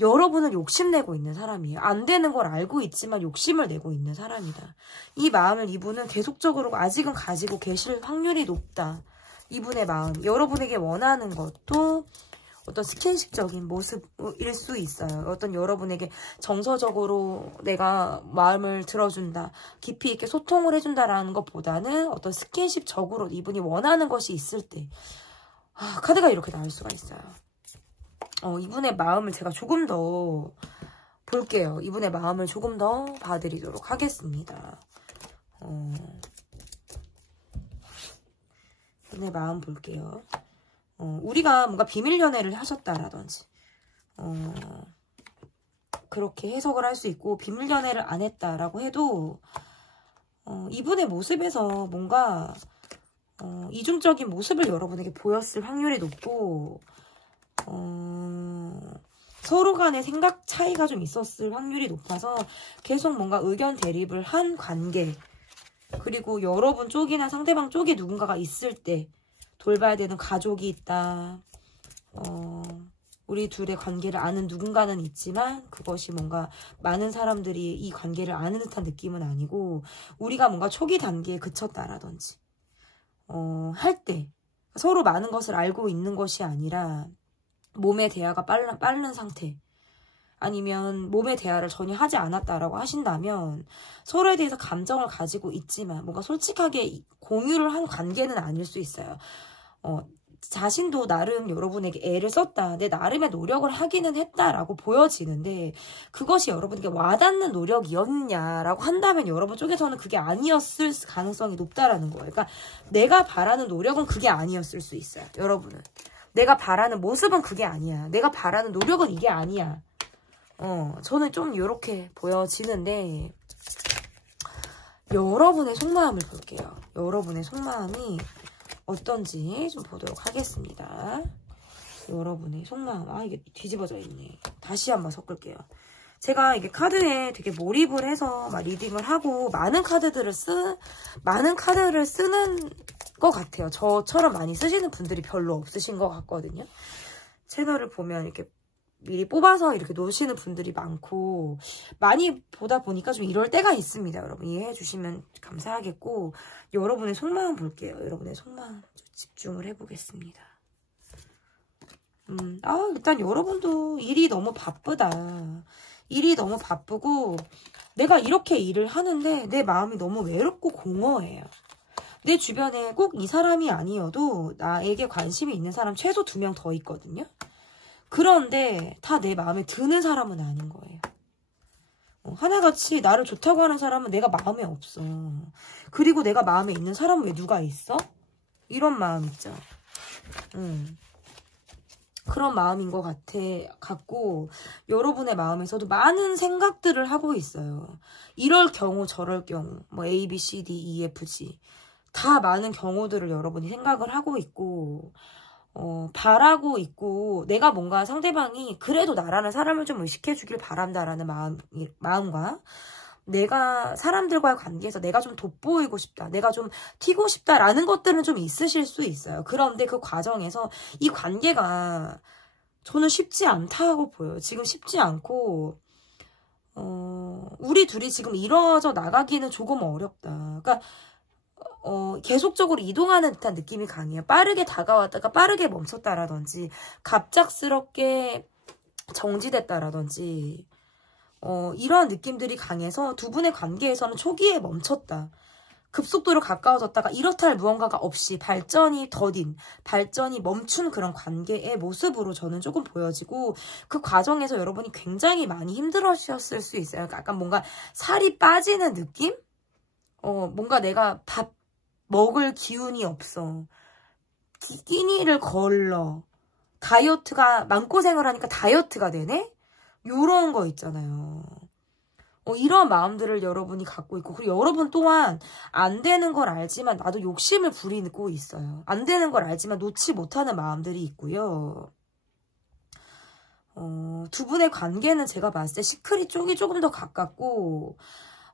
여러분은 욕심내고 있는 사람이에요. 안 되는 걸 알고 있지만 욕심을 내고 있는 사람이다. 이 마음을 이분은 계속적으로 아직은 가지고 계실 확률이 높다. 이분의 마음, 여러분에게 원하는 것도 어떤 스킨십적인 모습일 수 있어요. 어떤 여러분에게 정서적으로 내가 마음을 들어준다, 깊이 있게 소통을 해준다라는 것보다는 어떤 스킨십적으로 이분이 원하는 것이 있을 때 카드가 이렇게 나올 수가 있어요. 이분의 마음을 제가 조금 더 볼게요. 이분의 마음을 조금 더 봐드리도록 하겠습니다. 이분의 마음 볼게요. 우리가 뭔가 비밀 연애를 하셨다라든지 그렇게 해석을 할 수 있고, 비밀 연애를 안 했다라고 해도 이분의 모습에서 뭔가 이중적인 모습을 여러분에게 보였을 확률이 높고, 서로 간의 생각 차이가 좀 있었을 확률이 높아서 계속 뭔가 의견 대립을 한 관계, 그리고 여러분 쪽이나 상대방 쪽에 누군가가 있을 때 돌봐야 되는 가족이 있다. 우리 둘의 관계를 아는 누군가는 있지만 그것이 뭔가 많은 사람들이 이 관계를 아는 듯한 느낌은 아니고, 우리가 뭔가 초기 단계에 그쳤다라든지 할 때 서로 많은 것을 알고 있는 것이 아니라 몸의 대화가 빠른 상태, 아니면 몸의 대화를 전혀 하지 않았다라고 하신다면 서로에 대해서 감정을 가지고 있지만 뭔가 솔직하게 공유를 한 관계는 아닐 수 있어요. 자신도 나름 여러분에게 애를 썼다, 내 나름의 노력을 하기는 했다라고 보여지는데, 그것이 여러분에게 와닿는 노력이었냐라고 한다면 여러분 쪽에서는 그게 아니었을 가능성이 높다라는 거예요. 그러니까 내가 바라는 노력은 그게 아니었을 수 있어요. 여러분은 내가 바라는 모습은 그게 아니야, 내가 바라는 노력은 이게 아니야. 저는 좀 이렇게 보여지는데, 여러분의 속마음을 볼게요. 여러분의 속마음이 어떤지 좀 보도록 하겠습니다. 여러분의 속마음. 이게 뒤집어져 있네. 다시 한번 섞을게요. 제가 이게 카드에 되게 몰입을 해서 막 리딩을 하고 많은 카드를 쓰는 것 같아요. 저처럼 많이 쓰시는 분들이 별로 없으신 것 같거든요. 채널을 보면 이렇게 미리 뽑아서 이렇게 놓으시는 분들이 많고, 많이 보다 보니까 좀 이럴 때가 있습니다. 여러분 이해해 주시면 감사하겠고, 여러분의 속마음 볼게요. 여러분의 속마음 집중을 해보겠습니다. 일단 여러분도 일이 너무 바쁘다. 일이 너무 바쁘고 내가 이렇게 일을 하는데 내 마음이 너무 외롭고 공허해요. 내 주변에 꼭 이 사람이 아니어도 나에게 관심이 있는 사람 최소 2명 더 있거든요. 그런데 다 내 마음에 드는 사람은 아닌 거예요. 하나같이 나를 좋다고 하는 사람은 내가 마음에 없어. 그리고 내가 마음에 있는 사람은 왜 누가 있어? 이런 마음 있죠. 그런 마음인 것 같고, 여러분의 마음에서도 많은 생각들을 하고 있어요. 이럴 경우 저럴 경우 뭐 A, B, C, D, E, F, G 다 많은 경우들을 여러분이 생각을 하고 있고, 바라고 있고, 내가 뭔가 상대방이 그래도 나라는 사람을 좀 의식해주길 바란다라는 마음과, 내가 사람들과의 관계에서 내가 좀 돋보이고 싶다, 내가 좀 튀고 싶다라는 것들은 좀 있으실 수 있어요. 그런데 그 과정에서 이 관계가 저는 쉽지 않다고 보여요. 지금 쉽지 않고, 우리 둘이 지금 이루어져 나가기는 조금 어렵다. 그러니까 계속적으로 이동하는 듯한 느낌이 강해요. 빠르게 다가왔다가 빠르게 멈췄다라든지, 갑작스럽게 정지됐다라든지, 이러한 느낌들이 강해서 두 분의 관계에서는 초기에 멈췄다, 급속도로 가까워졌다가 이렇다 할 무언가가 없이 발전이 더딘, 발전이 멈춘 그런 관계의 모습으로 저는 조금 보여지고, 그 과정에서 여러분이 굉장히 많이 힘들어하셨을 수 있어요. 그러니까 약간 뭔가 살이 빠지는 느낌? 뭔가 내가 밥 먹을 기운이 없어, 끼니를 걸러, 다이어트가, 마음고생을 하니까 다이어트가 되네? 요런 거 있잖아요. 이런 마음들을 여러분이 갖고 있고, 그리고 여러분 또한 안 되는 걸 알지만 나도 욕심을 부리고 있어요. 안 되는 걸 알지만 놓지 못하는 마음들이 있고요. 두 분의 관계는 제가 봤을 때 시크릿 쪽이 조금 더 가깝고,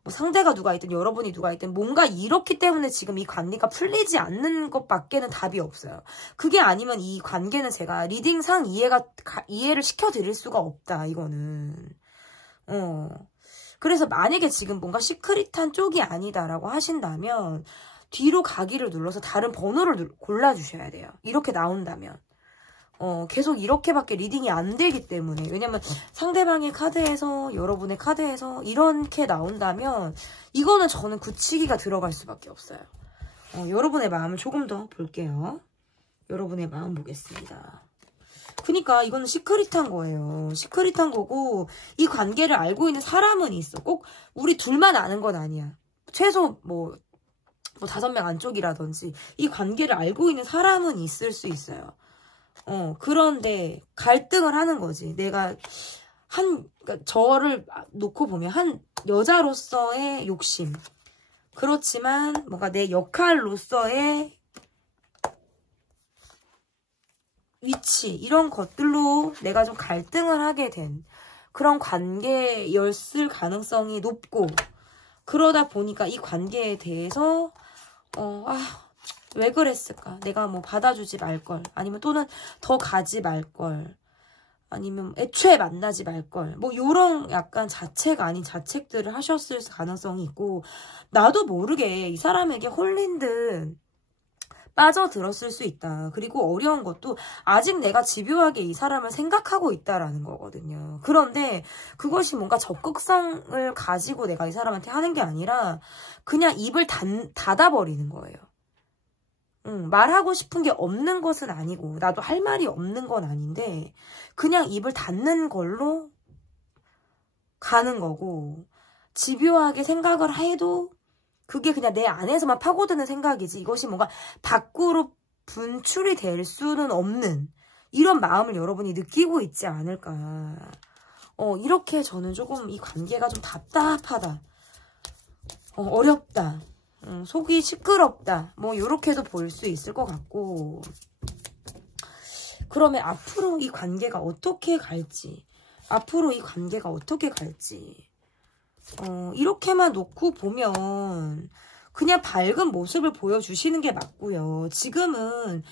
뭐 상대가 누가 있든 여러분이 누가 있든 뭔가 이렇기 때문에 지금 이 관계가 풀리지 않는 것밖에는 답이 없어요. 그게 아니면 이 관계는 제가 리딩상 이해를 시켜드릴 수가 없다, 이거는. 그래서 만약에 지금 뭔가 시크릿한 쪽이 아니다라고 하신다면 뒤로 가기를 눌러서 다른 번호를 골라주셔야 돼요. 이렇게 나온다면. 계속 이렇게밖에 리딩이 안 되기 때문에. 왜냐면 상대방의 카드에서 여러분의 카드에서 이렇게 나온다면 이거는 저는 굳히기가 들어갈 수밖에 없어요. 여러분의 마음을 조금 더 볼게요. 여러분의 마음 보겠습니다. 그러니까 이거는 시크릿한 거예요. 시크릿한 거고 이 관계를 알고 있는 사람은 있어. 꼭 우리 둘만 아는 건 아니야. 최소 뭐 5명 안쪽이라든지 이 관계를 알고 있는 사람은 있을 수 있어요. 그런데 갈등을 하는 거지. 내가 그러니까 저를 놓고 보면 한 여자로서의 욕심. 그렇지만 뭔가 내 역할로서의 위치, 이런 것들로 내가 좀 갈등을 하게 된 그런 관계였을 가능성이 높고, 그러다 보니까 이 관계에 대해서 왜 그랬을까? 내가 뭐 받아주지 말걸, 아니면 또는 더 가지 말걸, 아니면 애초에 만나지 말걸, 뭐 요런 약간 자책 아닌 자책들을 하셨을 가능성이 있고, 나도 모르게 이 사람에게 홀린 듯 빠져들었을 수 있다. 그리고 어려운 것도 아직 내가 집요하게 이 사람을 생각하고 있다라는 거거든요. 그런데 그것이 뭔가 적극성을 가지고 내가 이 사람한테 하는 게 아니라 그냥 입을 닫아버리는 거예요. 말하고 싶은 게 없는 것은 아니고 나도 할 말이 없는 건 아닌데 그냥 입을 닫는 걸로 가는 거고, 집요하게 생각을 해도 그게 그냥 내 안에서만 파고드는 생각이지 이것이 뭔가 밖으로 분출이 될 수는 없는 이런 마음을 여러분이 느끼고 있지 않을까. 이렇게 저는 조금 이 관계가 좀 답답하다, 어렵다, 속이 시끄럽다, 뭐 이렇게도 볼 수 있을 것 같고. 그러면 앞으로 이 관계가 어떻게 갈지, 이렇게만 놓고 보면 그냥 밝은 모습을 보여주시는 게 맞고요. 지금은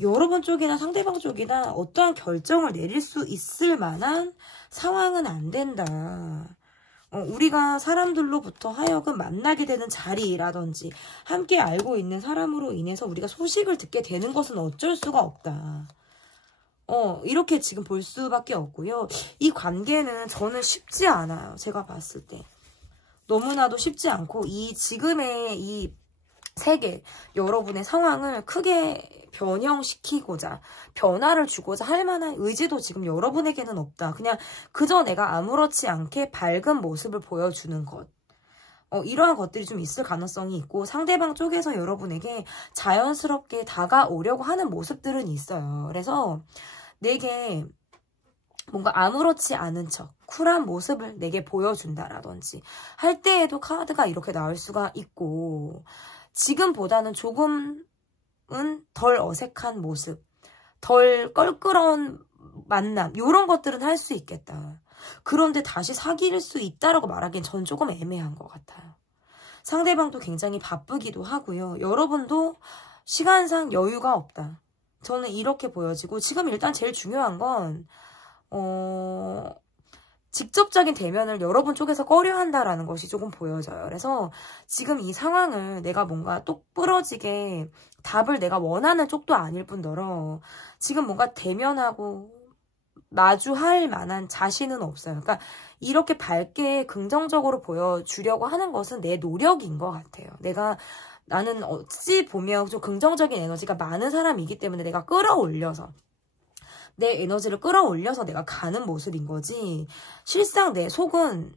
여러분 쪽이나 상대방 쪽이나 어떠한 결정을 내릴 수 있을 만한 상황은 안 된다. 우리가 사람들로부터 하여금 만나게 되는 자리라든지 함께 알고 있는 사람으로 인해서 우리가 소식을 듣게 되는 것은 어쩔 수가 없다. 이렇게 지금 볼 수밖에 없고요. 이 관계는 저는 쉽지 않아요. 제가 봤을 때. 너무나도 쉽지 않고 이 지금의 이 세계, 여러분의 상황을 크게 변형시키고자, 변화를 주고자 할 만한 의지도 지금 여러분에게는 없다. 그냥 그저 내가 아무렇지 않게 밝은 모습을 보여주는 것. 이러한 것들이 좀 있을 가능성이 있고, 상대방 쪽에서 여러분에게 자연스럽게 다가오려고 하는 모습들은 있어요. 그래서 내게 뭔가 아무렇지 않은 척, 쿨한 모습을 내게 보여준다라든지 할 때에도 카드가 이렇게 나올 수가 있고, 지금보다는 조금은 덜 어색한 모습, 덜 껄끄러운 만남, 이런 것들은 할 수 있겠다. 그런데 다시 사귈 수 있다라고 말하기엔 전 조금 애매한 것 같아요. 상대방도 굉장히 바쁘기도 하고요. 여러분도 시간상 여유가 없다. 저는 이렇게 보여지고, 지금 일단 제일 중요한 건 직접적인 대면을 여러분 쪽에서 꺼려한다라는 것이 조금 보여져요. 그래서 지금 이 상황을 내가 뭔가 똑부러지게 답을 내가 원하는 쪽도 아닐 뿐더러 지금 뭔가 대면하고 마주할 만한 자신은 없어요. 그러니까 이렇게 밝게 긍정적으로 보여주려고 하는 것은 내 노력인 것 같아요. 나는 어찌 보면 좀 긍정적인 에너지가 많은 사람이기 때문에 내가 끌어올려서, 내 에너지를 끌어올려서 내가 가는 모습인 거지, 실상 내 속은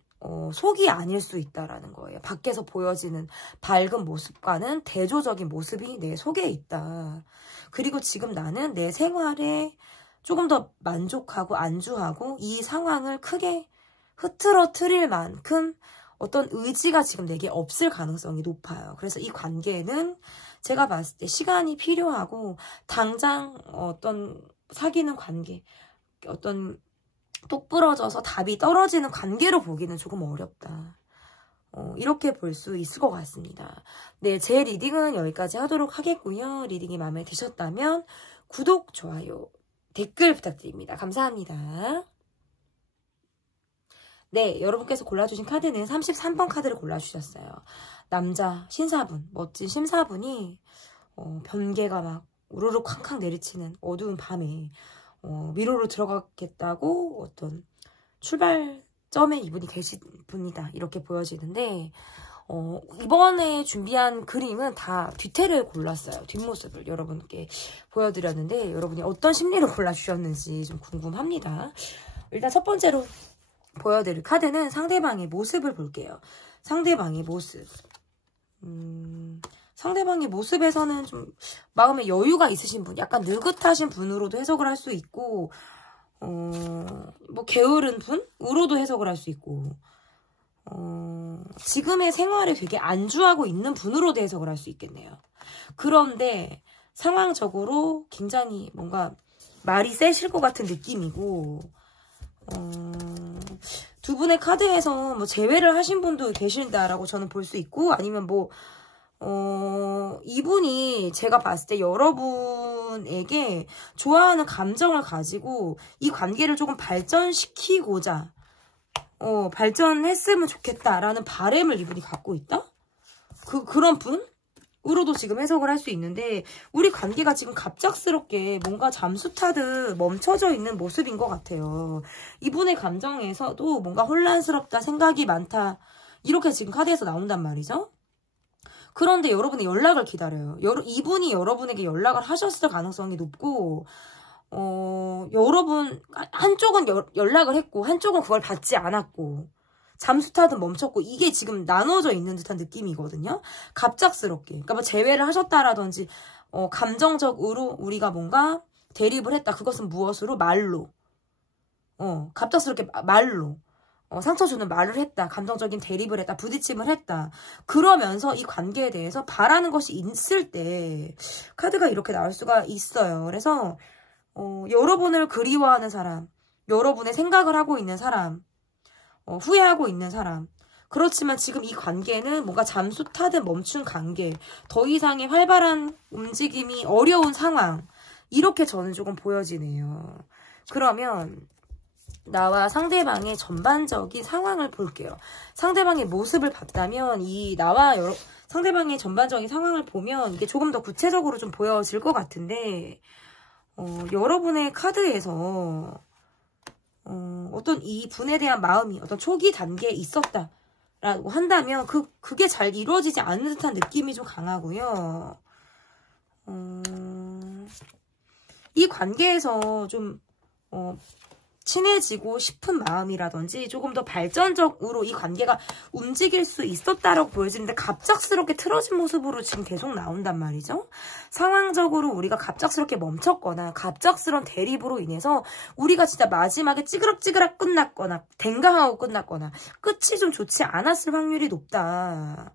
속이 아닐 수 있다라는 거예요. 밖에서 보여지는 밝은 모습과는 대조적인 모습이 내 속에 있다. 그리고 지금 나는 내 생활에 조금 더 만족하고 안주하고 이 상황을 크게 흐트러뜨릴 만큼 어떤 의지가 지금 내게 없을 가능성이 높아요. 그래서 이 관계는 제가 봤을 때 시간이 필요하고, 당장 어떤 사귀는 관계, 어떤 똑부러져서 답이 떨어지는 관계로 보기는 조금 어렵다. 이렇게 볼 수 있을 것 같습니다. 네, 제 리딩은 여기까지 하도록 하겠고요. 리딩이 마음에 드셨다면 구독, 좋아요, 댓글 부탁드립니다. 감사합니다. 네, 여러분께서 골라주신 카드는 33번 카드를 골라주셨어요. 남자 신사분, 멋진 신사분이 번개가 막 우르르 쾅쾅 내리치는 어두운 밤에 미로로 들어가겠다고 어떤 출발점에 이분이 계신 분이다, 이렇게 보여지는데 이번에 준비한 그림은 다 뒤태를 골랐어요. 뒷모습을 여러분께 보여드렸는데 여러분이 어떤 심리를 골라주셨는지 좀 궁금합니다. 일단 첫 번째로 보여드릴 카드는 상대방의 모습을 볼게요. 상대방의 모습. 상대방의 모습에서는 좀 마음에 여유가 있으신 분, 약간 느긋하신 분으로도 해석을 할 수 있고, 뭐 게으른 분으로도 해석을 할 수 있고, 지금의 생활에 되게 안주하고 있는 분으로도 해석을 할 수 있겠네요. 그런데 상황적으로 굉장히 뭔가 말이 세실 것 같은 느낌이고, 두 분의 카드에서 뭐 제외를 하신 분도 계신다라고 저는 볼 수 있고, 아니면 뭐 이분이 제가 봤을 때 여러분에게 좋아하는 감정을 가지고 이 관계를 조금 발전시키고자 발전했으면 좋겠다라는 바람을 이분이 갖고 있다? 그런 분으로도 지금 해석을 할 수 있는데, 우리 관계가 지금 갑작스럽게 뭔가 잠수 타듯 멈춰져 있는 모습인 것 같아요. 이분의 감정에서도 뭔가 혼란스럽다, 생각이 많다, 이렇게 지금 카드에서 나온단 말이죠. 그런데 여러분의 연락을 기다려요. 이분이 여러분에게 연락을 하셨을 가능성이 높고, 여러분, 한쪽은 연락을 했고, 한쪽은 그걸 받지 않았고, 잠수 타듯 멈췄고, 이게 지금 나눠져 있는 듯한 느낌이거든요. 갑작스럽게. 그러니까 뭐 제외를 하셨다라든지, 감정적으로 우리가 뭔가 대립을 했다. 그것은 무엇으로? 말로. 갑작스럽게 말로. 상처 주는 말을 했다. 감정적인 대립을 했다. 부딪힘을 했다. 그러면서 이 관계에 대해서 바라는 것이 있을 때 카드가 이렇게 나올 수가 있어요. 그래서 여러분을 그리워하는 사람, 여러분의 생각을 하고 있는 사람, 후회하고 있는 사람, 그렇지만 지금 이 관계는 뭔가 잠수 타듯 멈춘 관계, 더 이상의 활발한 움직임이 어려운 상황, 이렇게 저는 조금 보여지네요. 그러면 나와 상대방의 전반적인 상황을 볼게요. 상대방의 모습을 봤다면 나와 상대방의 전반적인 상황을 보면 이게 조금 더 구체적으로 좀 보여질 것 같은데, 여러분의 카드에서 어떤 이 분에 대한 마음이 어떤 초기 단계에 있었다라고 한다면 그게 잘 이루어지지 않는 듯한 느낌이 좀 강하고요. 이 관계에서 좀 친해지고 싶은 마음이라든지 조금 더 발전적으로 이 관계가 움직일 수 있었다라고 보여지는데, 갑작스럽게 틀어진 모습으로 지금 계속 나온단 말이죠. 상황적으로 우리가 갑작스럽게 멈췄거나 갑작스러운 대립으로 인해서 우리가 진짜 마지막에 찌그럭찌그럭 끝났거나 댕강하고 끝났거나 끝이 좀 좋지 않았을 확률이 높다,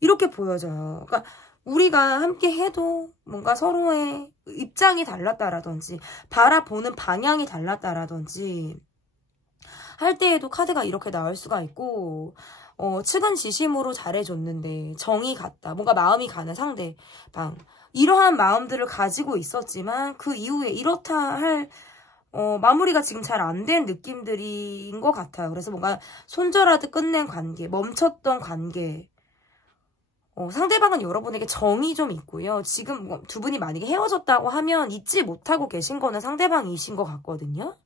이렇게 보여져요. 그러니까 우리가 함께 해도 뭔가 서로의 입장이 달랐다라든지 바라보는 방향이 달랐다라든지 할 때에도 카드가 이렇게 나올 수가 있고, 측은지심으로 잘해줬는데 정이 갔다, 뭔가 마음이 가는 상대방, 이러한 마음들을 가지고 있었지만 그 이후에 이렇다 할 마무리가 지금 잘 안 된 느낌들인 것 같아요. 그래서 뭔가 손절하듯 끝낸 관계, 멈췄던 관계, 상대방은 여러분에게 정이 좀 있고요. 지금 두 분이 만약에 헤어졌다고 하면 잊지 못하고 계신 거는 상대방이신 것 같거든요.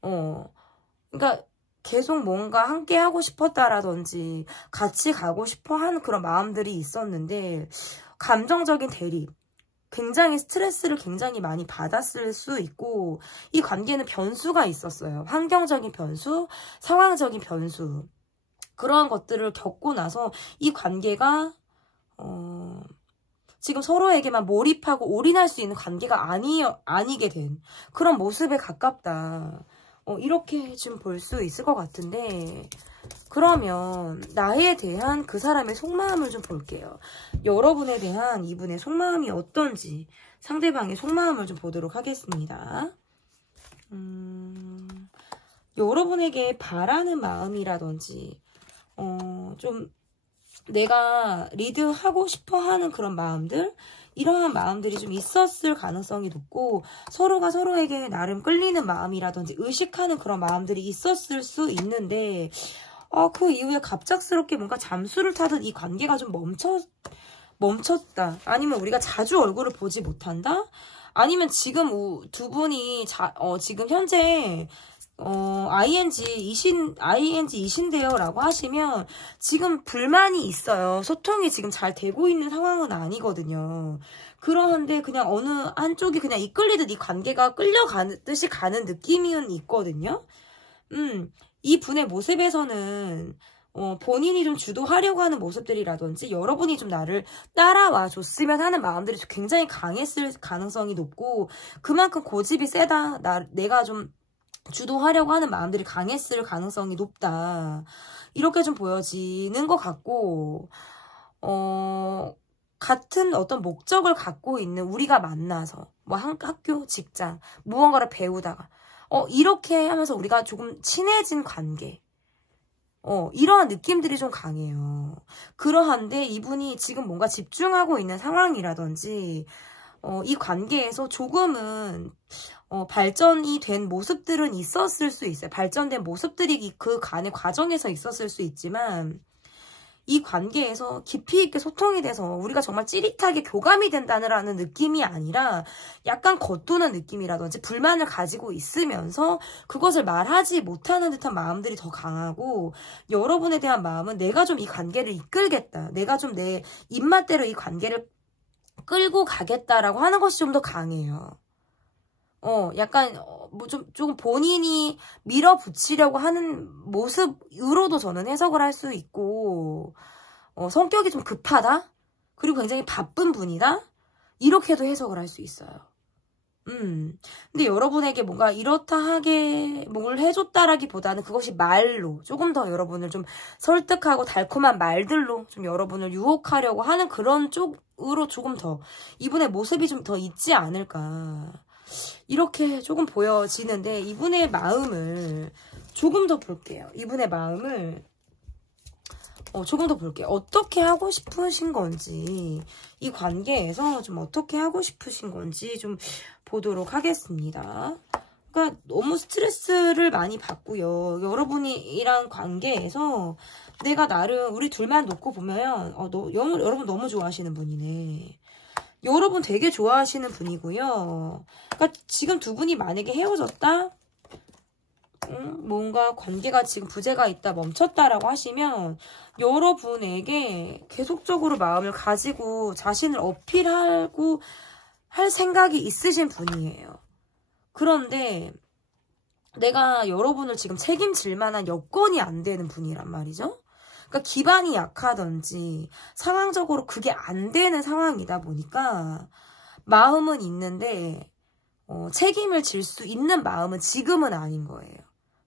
그러니까 계속 뭔가 함께 하고 싶었다라든지 같이 가고 싶어 하는 그런 마음들이 있었는데, 감정적인 대립, 굉장히 스트레스를 굉장히 많이 받았을 수 있고, 이 관계는 변수가 있었어요. 환경적인 변수, 상황적인 변수, 그러한 것들을 겪고 나서 이 관계가 지금 서로에게만 몰입하고 올인할 수 있는 관계가 아니게 된 그런 모습에 가깝다, 이렇게 지금 볼 수 있을 것 같은데, 그러면 나에 대한 그 사람의 속마음을 좀 볼게요. 여러분에 대한 이분의 속마음이 어떤지, 상대방의 속마음을 좀 보도록 하겠습니다. 여러분에게 바라는 마음이라든지 좀 내가 리드하고 싶어 하는 그런 마음들, 이러한 마음들이 좀 있었을 가능성이 높고, 서로가 서로에게 나름 끌리는 마음이라든지 의식하는 그런 마음들이 있었을 수 있는데, 그 이후에 갑작스럽게 뭔가 잠수를 타듯 이 관계가 좀 멈췄다. 아니면 우리가 자주 얼굴을 보지 못한다? 아니면 지금 두 분이 지금 현재 ING이신데요 라고 하시면 지금 불만이 있어요. 소통이 지금 잘 되고 있는 상황은 아니거든요. 그러는데 그냥 어느 한쪽이 그냥 이끌리듯 이 관계가 끌려가듯이 가는 느낌은 있거든요. 이 분의 모습에서는 본인이 좀 주도하려고 하는 모습들이라든지 여러분이 좀 나를 따라와 줬으면 하는 마음들이 굉장히 강했을 가능성이 높고, 그만큼 고집이 세다. 내가 좀 주도하려고 하는 마음들이 강했을 가능성이 높다. 이렇게 좀 보여지는 것 같고, 같은 어떤 목적을 갖고 있는 우리가 만나서 뭐 학교, 직장, 무언가를 배우다가 이렇게 하면서 우리가 조금 친해진 관계, 이러한 느낌들이 좀 강해요. 그러한데 이분이 지금 뭔가 집중하고 있는 상황이라든지 이 관계에서 조금은 발전이 된 모습들은 있었을 수 있어요. 발전된 모습들이 그 간의 과정에서 있었을 수 있지만, 이 관계에서 깊이 있게 소통이 돼서 우리가 정말 찌릿하게 교감이 된다는 느낌이 아니라 약간 겉도는 느낌이라든지 불만을 가지고 있으면서 그것을 말하지 못하는 듯한 마음들이 더 강하고, 여러분에 대한 마음은 내가 좀 이 관계를 이끌겠다, 내가 좀 내 입맛대로 이 관계를 끌고 가겠다라고 하는 것이 좀 더 강해요. 약간 조금 본인이 밀어붙이려고 하는 모습으로도 저는 해석을 할 수 있고, 성격이 좀 급하다? 그리고 굉장히 바쁜 분이다? 이렇게도 해석을 할 수 있어요. 근데 여러분에게 뭔가 이렇다 하게 뭘 해줬다라기보다는 그것이 말로 조금 더 여러분을 좀 설득하고 달콤한 말들로 좀 여러분을 유혹하려고 하는 그런 쪽으로 조금 더 이분의 모습이 좀 더 있지 않을까, 이렇게 조금 보여지는데, 이분의 마음을 조금 더 볼게요. 이분의 마음을 조금 더 볼게요. 어떻게 하고 싶으신 건지, 이 관계에서 좀 어떻게 하고 싶으신 건지 좀 보도록 하겠습니다. 그러니까 너무 스트레스를 많이 받고요. 여러분이랑 관계에서 내가 나름 우리 둘만 놓고 보면 여러분 너무 좋아하시는 분이네. 여러분 되게 좋아하시는 분이고요. 그러니까 지금 두 분이 만약에 헤어졌다? 뭔가 관계가 지금 부재가 있다, 멈췄다라고 하시면 여러분에게 계속적으로 마음을 가지고 자신을 어필하고 할 생각이 있으신 분이에요. 그런데 내가 여러분을 지금 책임질 만한 여건이 안 되는 분이란 말이죠. 그러니까 기반이 약하든지 상황적으로 그게 안 되는 상황이다 보니까 마음은 있는데 책임을 질 수 있는 마음은 지금은 아닌 거예요.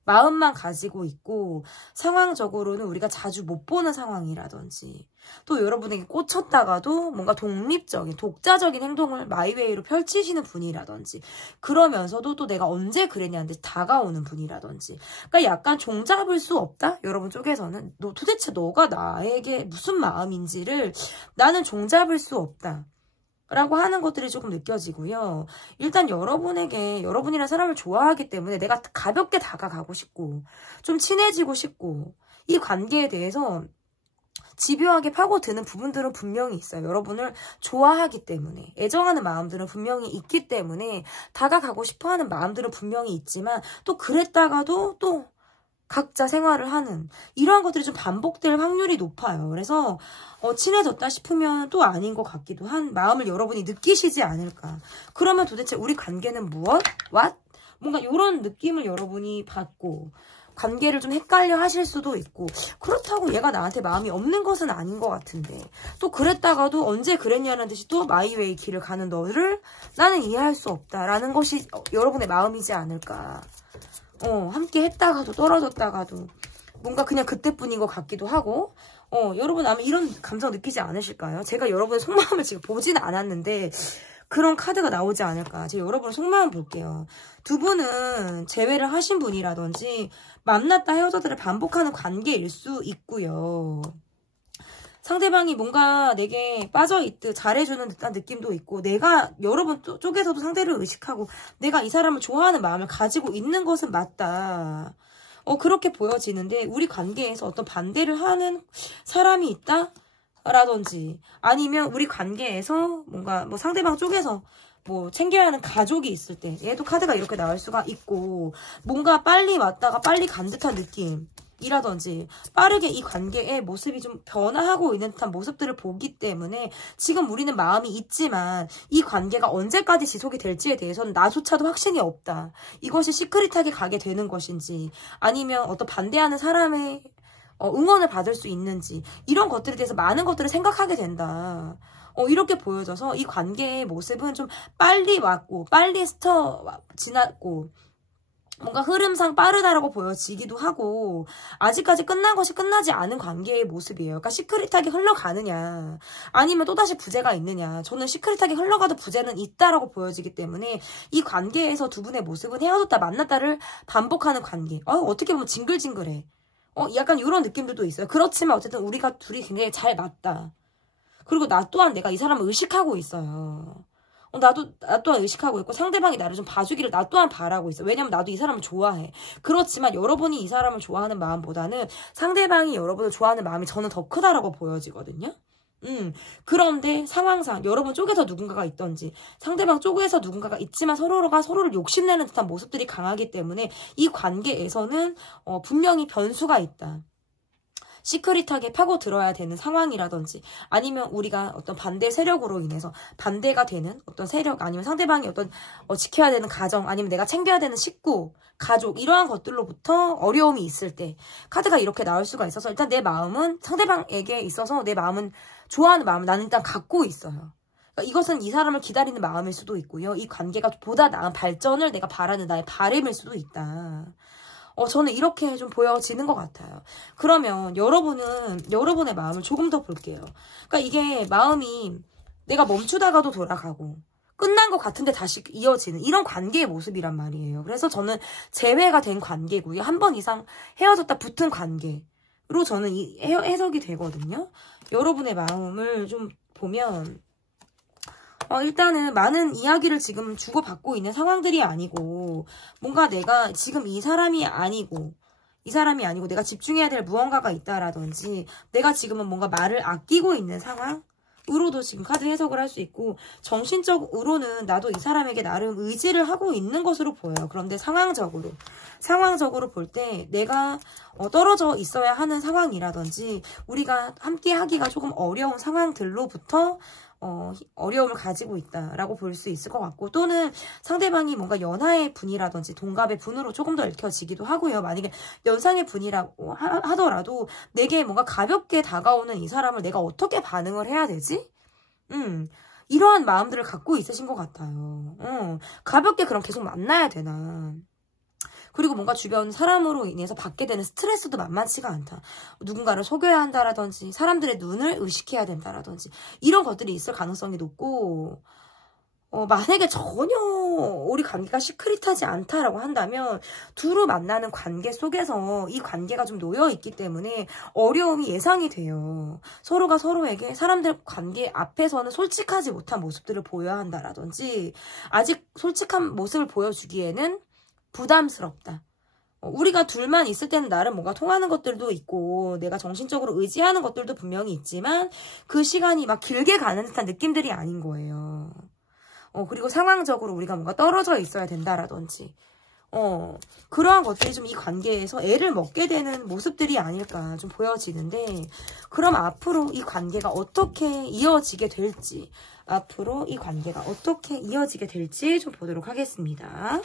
마음만 가지고 있고 상황적으로는 우리가 자주 못 보는 상황이라든지, 또 여러분에게 꽂혔다가도 뭔가 독립적인 독자적인 행동을 마이웨이로 펼치시는 분이라든지, 그러면서도 또 내가 언제 그랬냐는 듯이 다가오는 분이라든지, 그러니까 약간 종잡을 수 없다? 여러분 쪽에서는 도대체 너가 나에게 무슨 마음인지를 나는 종잡을 수 없다 라고 하는 것들이 조금 느껴지고요. 일단 여러분이라는 사람을 좋아하기 때문에 내가 가볍게 다가가고 싶고 좀 친해지고 싶고, 이 관계에 대해서 집요하게 파고드는 부분들은 분명히 있어요. 여러분을 좋아하기 때문에, 애정하는 마음들은 분명히 있기 때문에 다가가고 싶어하는 마음들은 분명히 있지만, 또 그랬다가도 또 각자 생활을 하는 이러한 것들이 좀 반복될 확률이 높아요. 그래서 친해졌다 싶으면 또 아닌 것 같기도 한 마음을 여러분이 느끼시지 않을까. 그러면 도대체 우리 관계는 무엇? what? 뭔가 이런 느낌을 여러분이 받고 관계를 좀 헷갈려 하실 수도 있고, 그렇다고 얘가 나한테 마음이 없는 것은 아닌 것 같은데, 또 그랬다가도 언제 그랬냐는 듯이 또 마이웨이 길을 가는 너를 나는 이해할 수 없다라는 것이 여러분의 마음이지 않을까. 함께 했다가도 떨어졌다가도 뭔가 그냥 그때뿐인 것 같기도 하고, 여러분 아마 이런 감정 느끼지 않으실까요? 제가 여러분의 속마음을 지금 보지는 않았는데 그런 카드가 나오지 않을까. 제가 여러분의 속마음 볼게요. 두 분은 재회를 하신 분이라든지 만났다 헤어졌다를 반복하는 관계일 수 있고요. 상대방이 뭔가 내게 빠져있듯 잘해주는 듯한 느낌도 있고, 내가 여러분 쪽에서도 상대를 의식하고 내가 이 사람을 좋아하는 마음을 가지고 있는 것은 맞다. 그렇게 보여지는데, 우리 관계에서 어떤 반대를 하는 사람이 있다? 라든지, 아니면 우리 관계에서 뭔가 뭐 상대방 쪽에서 뭐 챙겨야 하는 가족이 있을 때, 얘도 카드가 이렇게 나올 수가 있고, 뭔가 빨리 왔다가 빨리 간 듯한 느낌 이라든지, 빠르게 이 관계의 모습이 좀 변화하고 있는 듯한 모습들을 보기 때문에 지금 우리는 마음이 있지만 이 관계가 언제까지 지속이 될지에 대해서는 나조차도 확신이 없다. 이것이 시크릿하게 가게 되는 것인지, 아니면 어떤 반대하는 사람의 응원을 받을 수 있는지, 이런 것들에 대해서 많은 것들을 생각하게 된다. 이렇게 보여져서 이 관계의 모습은 좀 빨리 왔고 빨리 지났고 뭔가 흐름상 빠르다라고 보여지기도 하고, 아직까지 끝난 것이 끝나지 않은 관계의 모습이에요. 그러니까 시크릿하게 흘러가느냐 아니면 또다시 부재가 있느냐. 저는 시크릿하게 흘러가도 부재는 있다라고 보여지기 때문에 이 관계에서 두 분의 모습은 헤어졌다 만났다를 반복하는 관계. 어떻게 보면 징글징글해. 약간 이런 느낌들도 있어요. 그렇지만 어쨌든 우리가 둘이 굉장히 잘 맞다. 그리고 나 또한 내가 이 사람을 의식하고 있어요. 나 또한 의식하고 있고, 상대방이 나를 좀 봐주기를 나 또한 바라고 있어. 왜냐면 나도 이 사람을 좋아해. 그렇지만 여러분이 이 사람을 좋아하는 마음보다는 상대방이 여러분을 좋아하는 마음이 저는 더 크다라고 보여지거든요. 그런데 상황상 여러분 쪽에서 누군가가 있던지 상대방 쪽에서 누군가가 있지만 서로가 서로를 욕심내는 듯한 모습들이 강하기 때문에 이 관계에서는 분명히 변수가 있다. 시크릿하게 파고들어야 되는 상황이라든지, 아니면 우리가 어떤 반대 세력으로 인해서 반대가 되는 어떤 세력, 아니면 상대방이 어떤 지켜야 되는 가정, 아니면 내가 챙겨야 되는 식구, 가족, 이러한 것들로부터 어려움이 있을 때 카드가 이렇게 나올 수가 있어서, 일단 내 마음은 상대방에게 있어서 내 마음은 좋아하는 마음을 나는 일단 갖고 있어요. 그러니까 이것은 이 사람을 기다리는 마음일 수도 있고요. 이 관계가 보다 나은 발전을 내가 바라는 나의 바람일 수도 있다. 저는 이렇게 좀 보여지는 것 같아요. 그러면 여러분은 여러분의 마음을 조금 더 볼게요. 그러니까 이게 마음이 내가 멈추다가도 돌아가고 끝난 것 같은데 다시 이어지는 이런 관계의 모습이란 말이에요. 그래서 저는 재회가 된 관계고요. 한 번 이상 헤어졌다 붙은 관계로 저는 해석이 되거든요. 여러분의 마음을 좀 보면 일단은 많은 이야기를 지금 주고받고 있는 상황들이 아니고, 뭔가 내가 지금 이 사람이 아니고 내가 집중해야 될 무언가가 있다라든지, 내가 지금은 뭔가 말을 아끼고 있는 상황으로도 지금 카드 해석을 할 수 있고, 정신적으로는 나도 이 사람에게 나름 의지를 하고 있는 것으로 보여요. 그런데 상황적으로 볼 때 내가 떨어져 있어야 하는 상황이라든지, 우리가 함께 하기가 조금 어려운 상황들로부터 어려움을 가지고 있다라고 볼 수 있을 것 같고, 또는 상대방이 뭔가 연하의 분이라든지 동갑의 분으로 조금 더 읽혀지기도 하고요. 만약에 연상의 분이라고 하더라도 내게 뭔가 가볍게 다가오는 이 사람을 내가 어떻게 반응을 해야 되지? 이러한 마음들을 갖고 있으신 것 같아요. 가볍게 그럼 계속 만나야 되나? 그리고 뭔가 주변 사람으로 인해서 받게 되는 스트레스도 만만치가 않다. 누군가를 속여야 한다라든지, 사람들의 눈을 의식해야 된다라든지, 이런 것들이 있을 가능성이 높고, 만약에 전혀 우리 관계가 시크릿하지 않다라고 한다면, 두루 만나는 관계 속에서 이 관계가 좀 놓여있기 때문에 어려움이 예상이 돼요. 서로가 서로에게 사람들 관계 앞에서는 솔직하지 못한 모습들을 보여야 한다라든지, 아직 솔직한 모습을 보여주기에는 부담스럽다. 우리가 둘만 있을 때는 나름 뭔가 통하는 것들도 있고 내가 정신적으로 의지하는 것들도 분명히 있지만 그 시간이 막 길게 가는 듯한 느낌들이 아닌 거예요. 그리고 상황적으로 우리가 뭔가 떨어져 있어야 된다라든지 그러한 것들이 좀 이 관계에서 애를 먹게 되는 모습들이 아닐까 좀 보여지는데, 그럼 앞으로 이 관계가 어떻게 이어지게 될지 좀 보도록 하겠습니다.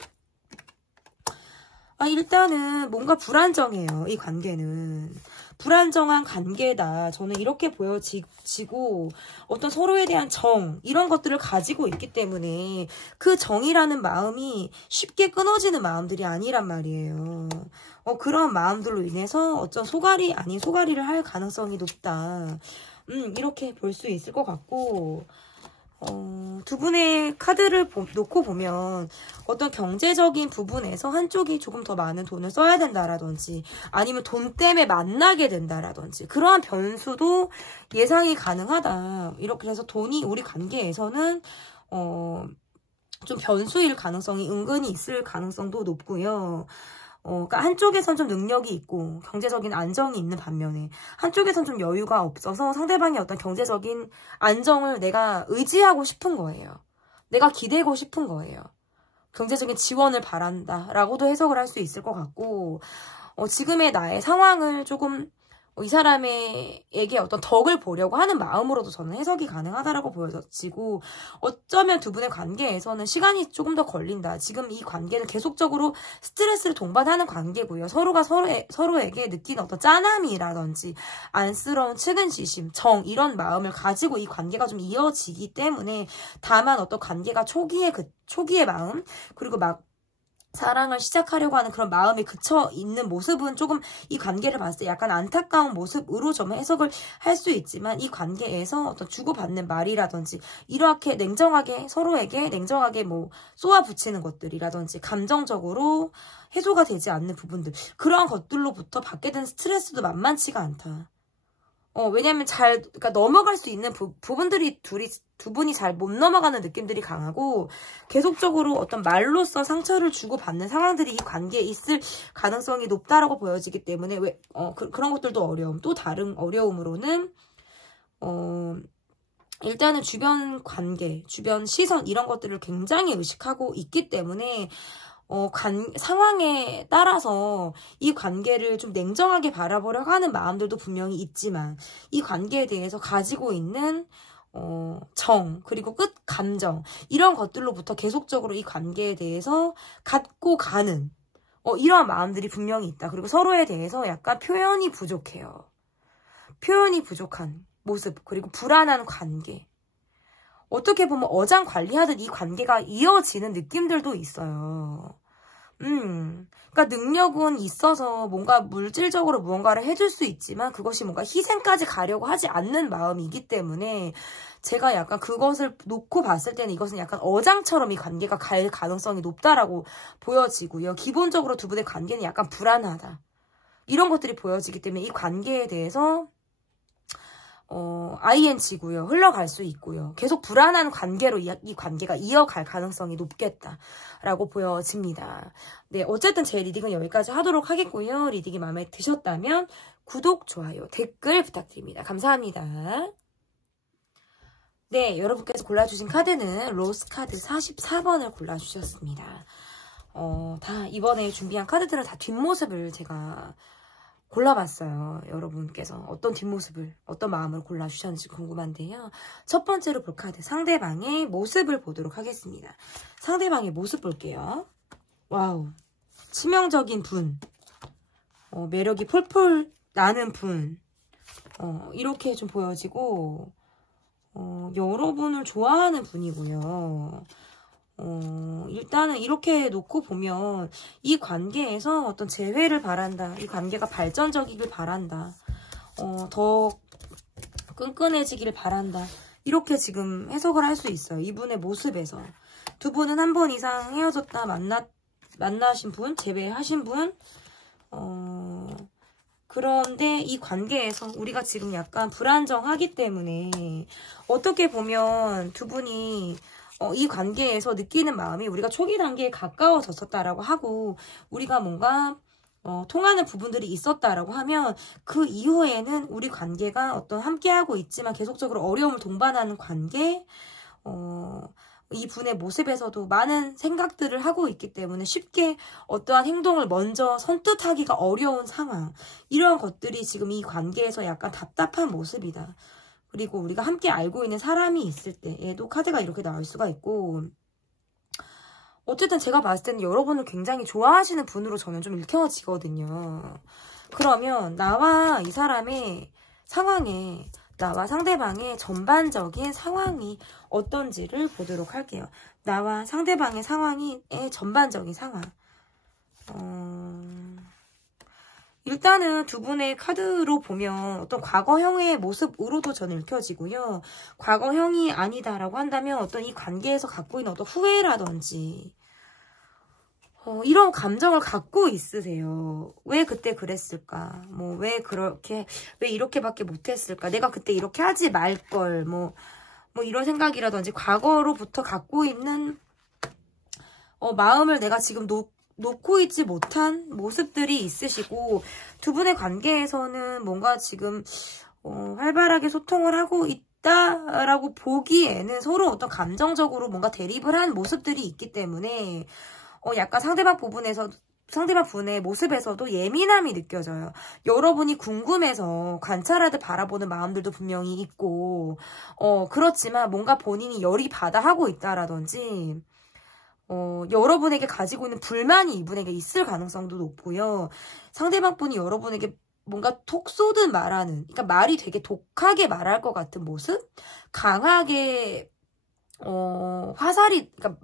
일단은 뭔가 불안정해요. 이 관계는. 불안정한 관계다. 저는 이렇게 보여지고, 어떤 서로에 대한 이런 것들을 가지고 있기 때문에 그 정이라는 마음이 쉽게 끊어지는 마음들이 아니란 말이에요. 그런 마음들로 인해서 어떤 소갈이 아닌 소갈이를 할 가능성이 높다. 이렇게 볼 수 있을 것 같고, 두 분의 카드를 놓고 보면 어떤 경제적인 부분에서 한쪽이 조금 더 많은 돈을 써야 된다라든지 아니면 돈 때문에 만나게 된다라든지 그러한 변수도 예상이 가능하다. 이렇게 해서 돈이 우리 관계에서는 좀 변수일 가능성이 은근히 있을 가능성도 높고요. 그러니까 한쪽에선 좀 능력이 있고 경제적인 안정이 있는 반면에 한쪽에선 좀 여유가 없어서 상대방의 어떤 경제적인 안정을 내가 의지하고 싶은 거예요. 내가 기대고 싶은 거예요. 경제적인 지원을 바란다라고도 해석을 할 수 있을 것 같고 지금의 나의 상황을 조금 이 사람에게 어떤 덕을 보려고 하는 마음으로도 저는 해석이 가능하다라고 보여지고 어쩌면 두 분의 관계에서는 시간이 조금 더 걸린다. 지금 이 관계는 계속적으로 스트레스를 동반하는 관계고요. 서로가 서로에게 느끼는 어떤 짠함이라든지 안쓰러운 측은지심, 정 이런 마음을 가지고 이 관계가 좀 이어지기 때문에 다만 어떤 관계가 초기의 마음 그리고 막 사랑을 시작하려고 하는 그런 마음이 그쳐 있는 모습은 조금 이 관계를 봤을 때 약간 안타까운 모습으로 좀 해석을 할 수 있지만 이 관계에서 어떤 주고받는 말이라든지 이렇게 냉정하게 서로에게 냉정하게 뭐 쏘아붙이는 것들이라든지 감정적으로 해소가 되지 않는 부분들 그러한 것들로부터 받게 된 스트레스도 만만치가 않다. 왜냐면 그러니까 넘어갈 수 있는 부분들이 두 분이 잘 못 넘어가는 느낌들이 강하고 계속적으로 어떤 말로써 상처를 주고받는 상황들이 이 관계에 있을 가능성이 높다라고 보여지기 때문에 그런 것들도 어려움. 또 다른 어려움으로는 일단은 주변 관계, 주변 시선 이런 것들을 굉장히 의식하고 있기 때문에 상황에 따라서 이 관계를 좀 냉정하게 바라보려고 하는 마음들도 분명히 있지만 이 관계에 대해서 가지고 있는 정 그리고 감정 이런 것들로부터 계속적으로 이 관계에 대해서 갖고 가는 이러한 마음들이 분명히 있다. 그리고 서로에 대해서 약간 표현이 부족해요. 표현이 부족한 모습 그리고 불안한 관계 어떻게 보면 어장관리하듯 이 관계가 이어지는 느낌들도 있어요. 그러니까 능력은 있어서 뭔가 물질적으로 무언가를 해줄 수 있지만 그것이 뭔가 희생까지 가려고 하지 않는 마음이기 때문에 제가 약간 그것을 놓고 봤을 때는 이것은 약간 어장처럼 이 관계가 갈 가능성이 높다라고 보여지고요. 기본적으로 두 분의 관계는 약간 불안하다. 이런 것들이 보여지기 때문에 이 관계에 대해서 ING고요. 흘러갈 수 있고요. 계속 불안한 관계로 이 관계가 이어갈 가능성이 높겠다라고 보여집니다. 네, 어쨌든 제 리딩은 여기까지 하도록 하겠고요. 리딩이 마음에 드셨다면 구독, 좋아요, 댓글 부탁드립니다. 감사합니다. 네, 여러분께서 골라주신 카드는 로스 카드 44번을 골라주셨습니다. 다 이번에 준비한 카드들은 다 뒷모습을 제가 골라봤어요. 여러분께서 어떤 뒷모습을, 어떤 마음을 골라주셨는지 궁금한데요. 첫 번째로 볼 카드, 상대방의 모습을 보도록 하겠습니다. 상대방의 모습 볼게요. 와우. 치명적인 분. 매력이 폴폴 나는 분. 이렇게 좀 보여지고, 여러분을 좋아하는 분이고요. 일단은 이렇게 놓고 보면 이 관계에서 어떤 재회를 바란다. 이 관계가 발전적이길 바란다. 더 끈끈해지길 바란다. 이렇게 지금 해석을 할 수 있어요. 이분의 모습에서. 두 분은 한 번 이상 헤어졌다 만나신 분, 재회하신 분. 그런데 이 관계에서 우리가 지금 약간 불안정하기 때문에 어떻게 보면 두 분이 이 관계에서 느끼는 마음이 우리가 초기 단계에 가까워졌었다라고 하고 우리가 뭔가 통하는 부분들이 있었다라고 하면 그 이후에는 우리 관계가 어떤 함께하고 있지만 계속적으로 어려움을 동반하는 관계 이 분의 모습에서도 많은 생각들을 하고 있기 때문에 쉽게 어떠한 행동을 먼저 선뜻하기가 어려운 상황 이런 것들이 지금 이 관계에서 약간 답답한 모습이다. 그리고 우리가 함께 알고 있는 사람이 있을 때에도 카드가 이렇게 나올 수가 있고 어쨌든 제가 봤을 때는 여러분을 굉장히 좋아하시는 분으로 저는 좀 읽혀지거든요. 그러면 나와 이 사람의 상황에 나와 상대방의 전반적인 상황이 어떤지를 보도록 할게요. 나와 상대방의 상황의 전반적인 상황. 일단은 두 분의 카드로 보면 어떤 과거형의 모습으로도 저는 읽혀지고요. 과거형이 아니다라고 한다면 어떤 이 관계에서 갖고 있는 어떤 후회라든지 이런 감정을 갖고 있으세요. 왜 그때 그랬을까? 뭐 왜 이렇게밖에 못했을까? 내가 그때 이렇게 하지 말걸. 뭐 이런 생각이라든지 과거로부터 갖고 있는 마음을 내가 지금 놓고 있지 못한 모습들이 있으시고, 두 분의 관계에서는 뭔가 지금 활발하게 소통을 하고 있다라고 보기에는 서로 어떤 감정적으로 뭔가 대립을 한 모습들이 있기 때문에 약간 상대방 분의 모습에서도 예민함이 느껴져요. 여러분이 궁금해서 관찰하듯 바라보는 마음들도 분명히 있고, 그렇지만 뭔가 본인이 열이 받아 하고 있다라든지, 여러분에게 가지고 있는 불만이 이분에게 있을 가능성도 높고요. 상대방 분이 여러분에게 뭔가 톡 쏘듯 말하는, 그러니까 말이 되게 독하게 말할 것 같은 모습? 강하게, 그러니까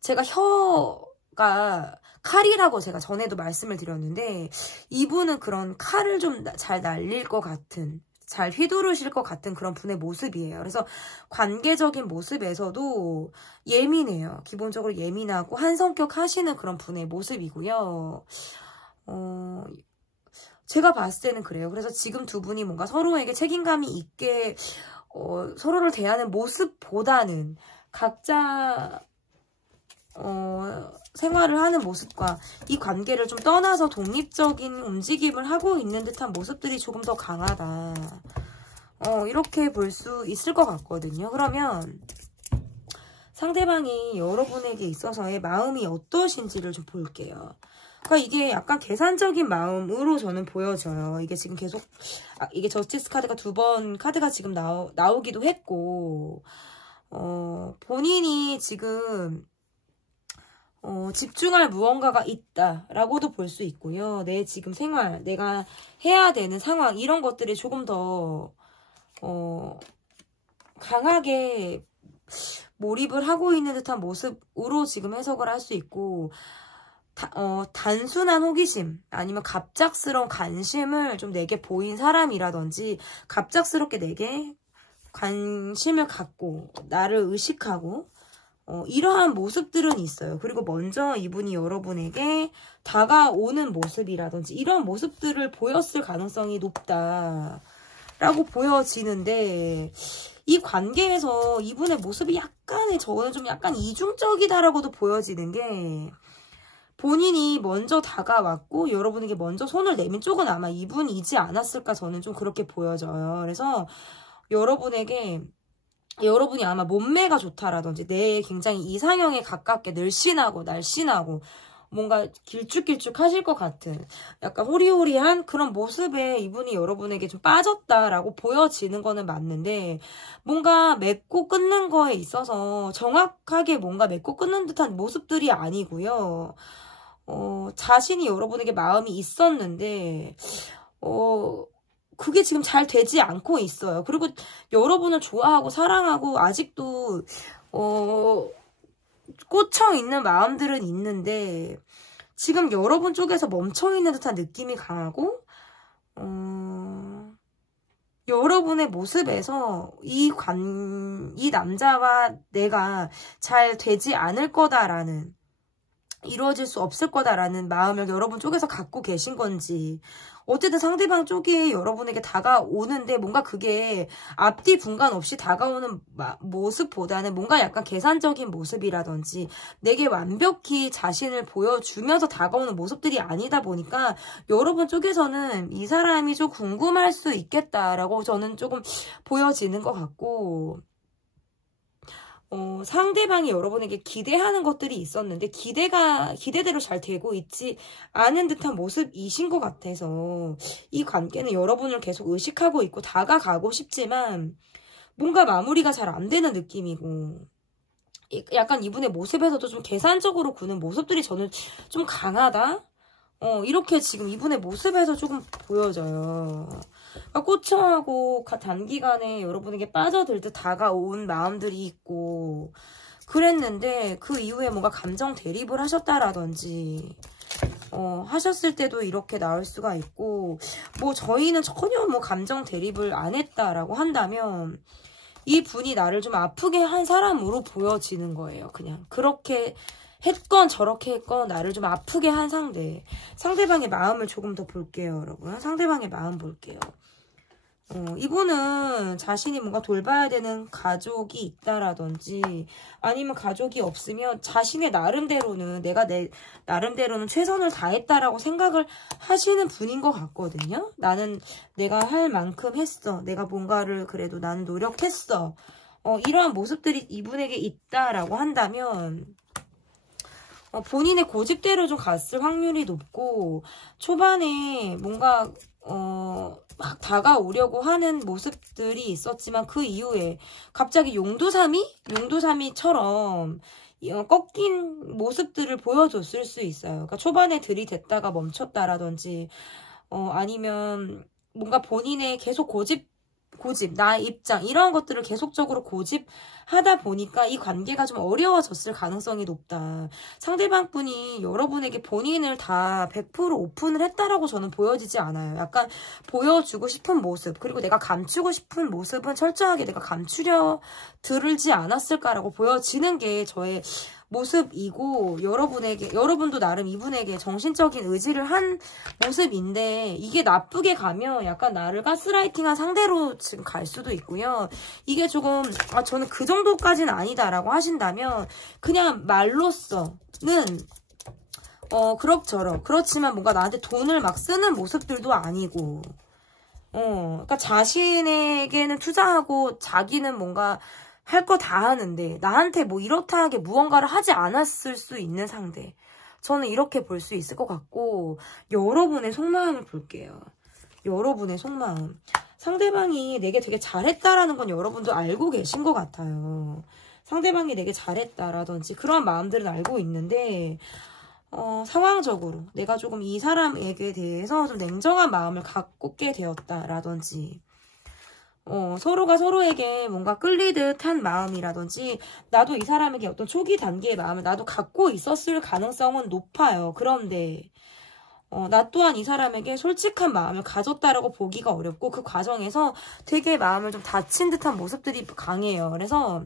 제가 혀가 칼이라고 제가 전에도 말씀을 드렸는데, 이분은 그런 칼을 좀 잘 날릴 것 같은, 잘 휘두르실 것 같은 그런 분의 모습이에요. 그래서 관계적인 모습에서도 예민해요. 기본적으로 예민하고 한성격 하시는 그런 분의 모습이고요. 제가 봤을 때는 그래요. 그래서 지금 두 분이 뭔가 서로에게 책임감이 있게 서로를 대하는 모습보다는 각자 생활을 하는 모습과 이 관계를 좀 떠나서 독립적인 움직임을 하고 있는 듯한 모습들이 조금 더 강하다. 이렇게 볼 수 있을 것 같거든요. 그러면 상대방이 여러분에게 있어서의 마음이 어떠신지를 좀 볼게요. 그러니까 이게 약간 계산적인 마음으로 저는 보여져요. 이게 지금 계속 이게 저스티스 카드가 두 번 카드가 지금 나오기도 했고, 본인이 지금 집중할 무언가가 있다라고도 볼 수 있고요. 내 지금 생활, 내가 해야 되는 상황, 이런 것들이 조금 더 강하게 몰입을 하고 있는 듯한 모습으로 지금 해석을 할 수 있고, 단순한 호기심 아니면 갑작스러운 관심을 좀 내게 보인 사람이라든지, 갑작스럽게 내게 관심을 갖고 나를 의식하고 이러한 모습들은 있어요. 그리고 먼저 이분이 여러분에게 다가오는 모습이라든지 이런 모습들을 보였을 가능성이 높다라고 보여지는데, 이 관계에서 이분의 모습이 저는 좀 약간 이중적이다라고도 보여지는 게, 본인이 먼저 다가왔고 여러분에게 먼저 손을 내민 쪽은 아마 이분이지 않았을까, 저는 좀 그렇게 보여져요. 그래서 여러분이 아마 몸매가 좋다라든지 내 굉장히 이상형에 가깝게 늘씬하고 날씬하고 뭔가 길쭉길쭉 하실 것 같은 약간 호리호리한 그런 모습에 이분이 여러분에게 좀 빠졌다라고 보여지는 거는 맞는데, 뭔가 맺고 끊는 거에 있어서 정확하게 뭔가 맺고 끊는 듯한 모습들이 아니고요. 자신이 여러분에게 마음이 있었는데 그게 지금 잘 되지 않고 있어요. 그리고 여러분을 좋아하고 사랑하고 아직도 꽂혀있는 마음들은 있는데, 지금 여러분 쪽에서 멈춰있는 듯한 느낌이 강하고, 여러분의 모습에서 이 남자와 내가 잘 되지 않을 거다라는, 이루어질 수 없을 거다라는 마음을 여러분 쪽에서 갖고 계신 건지, 어쨌든 상대방 쪽이 여러분에게 다가오는데 뭔가 그게 앞뒤 분간 없이 다가오는 모습보다는 뭔가 약간 계산적인 모습이라든지 내게 완벽히 자신을 보여주면서 다가오는 모습들이 아니다 보니까 여러분 쪽에서는 이 사람이 좀 궁금할 수 있겠다라고 저는 조금 보여지는 것 같고, 상대방이 여러분에게 기대하는 것들이 있었는데 기대대로 잘 되고 있지 않은 듯한 모습이신 것 같아서, 이 관계는 여러분을 계속 의식하고 있고 다가가고 싶지만 뭔가 마무리가 잘 안 되는 느낌이고, 약간 이분의 모습에서도 좀 계산적으로 구는 모습들이 저는 좀 강하다? 이렇게 지금 이분의 모습에서 조금 보여져요. 그러니까 꽂혀하고 단기간에 여러분에게 빠져들 듯 다가온 마음들이 있고 그랬는데, 그 이후에 뭔가 감정 대립을 하셨다라든지 하셨을 때도 이렇게 나올 수가 있고, 뭐 저희는 전혀 뭐 감정 대립을 안 했다라고 한다면 이 분이 나를 좀 아프게 한 사람으로 보여지는 거예요. 그냥 그렇게 했건 저렇게 했건 나를 좀 아프게 한 상대방의 마음을 조금 더 볼게요, 여러분. 상대방의 마음 볼게요. 이분은 자신이 뭔가 돌봐야 되는 가족이 있다라든지 아니면 가족이 없으면 자신의 나름대로는 내가 내 나름대로는 최선을 다했다라고 생각을 하시는 분인 것 같거든요. 나는 내가 할 만큼 했어. 내가 뭔가를 그래도 나는 노력했어. 이러한 모습들이 이분에게 있다라고 한다면 본인의 고집대로 좀 갔을 확률이 높고 초반에 뭔가 막 다가오려고 하는 모습들이 있었지만 그 이후에 갑자기 용두사미처럼 꺾인 모습들을 보여줬을 수 있어요. 그러니까 초반에 들이댔다가 멈췄다라든지 아니면 뭔가 본인의 계속 고집, 나의 입장 이런 것들을 계속적으로 고집하다 보니까 이 관계가 좀 어려워졌을 가능성이 높다. 상대방 분이 여러분에게 본인을 다 100% 오픈을 했다라고 저는 보여지지 않아요. 약간 보여주고 싶은 모습 그리고 내가 감추고 싶은 모습은 철저하게 내가 감추려 들지 않았을까라고 보여지는 게 저의 모습이고 여러분도 나름 이분에게 정신적인 의지를 한 모습인데 이게 나쁘게 가면 약간 나를 가스라이팅한 상대로 지금 갈 수도 있고요. 이게 조금 저는 그 정도까지는 아니다라고 하신다면 그냥 말로써는 그럭저럭 그렇지만 뭔가 나한테 돈을 막 쓰는 모습들도 아니고 그러니까 자신에게는 투자하고 자기는 뭔가 할 거 다 하는데 나한테 뭐 이렇다 하게 무언가를 하지 않았을 수 있는 상대. 저는 이렇게 볼 수 있을 것 같고 여러분의 속마음을 볼게요. 여러분의 속마음. 상대방이 내게 되게 잘했다라는 건 여러분도 알고 계신 것 같아요. 상대방이 내게 잘했다라든지 그런 마음들은 알고 있는데 상황적으로 내가 조금 이 사람에게 대해서 좀 냉정한 마음을 갖게 되었다라든지 서로가 서로에게 뭔가 끌리듯 한 마음이라든지 나도 이 사람에게 어떤 초기 단계의 마음을 나도 갖고 있었을 가능성은 높아요. 그런데 나 또한 이 사람에게 솔직한 마음을 가졌다라고 보기가 어렵고 그 과정에서 되게 마음을 좀 다친 듯한 모습들이 강해요. 그래서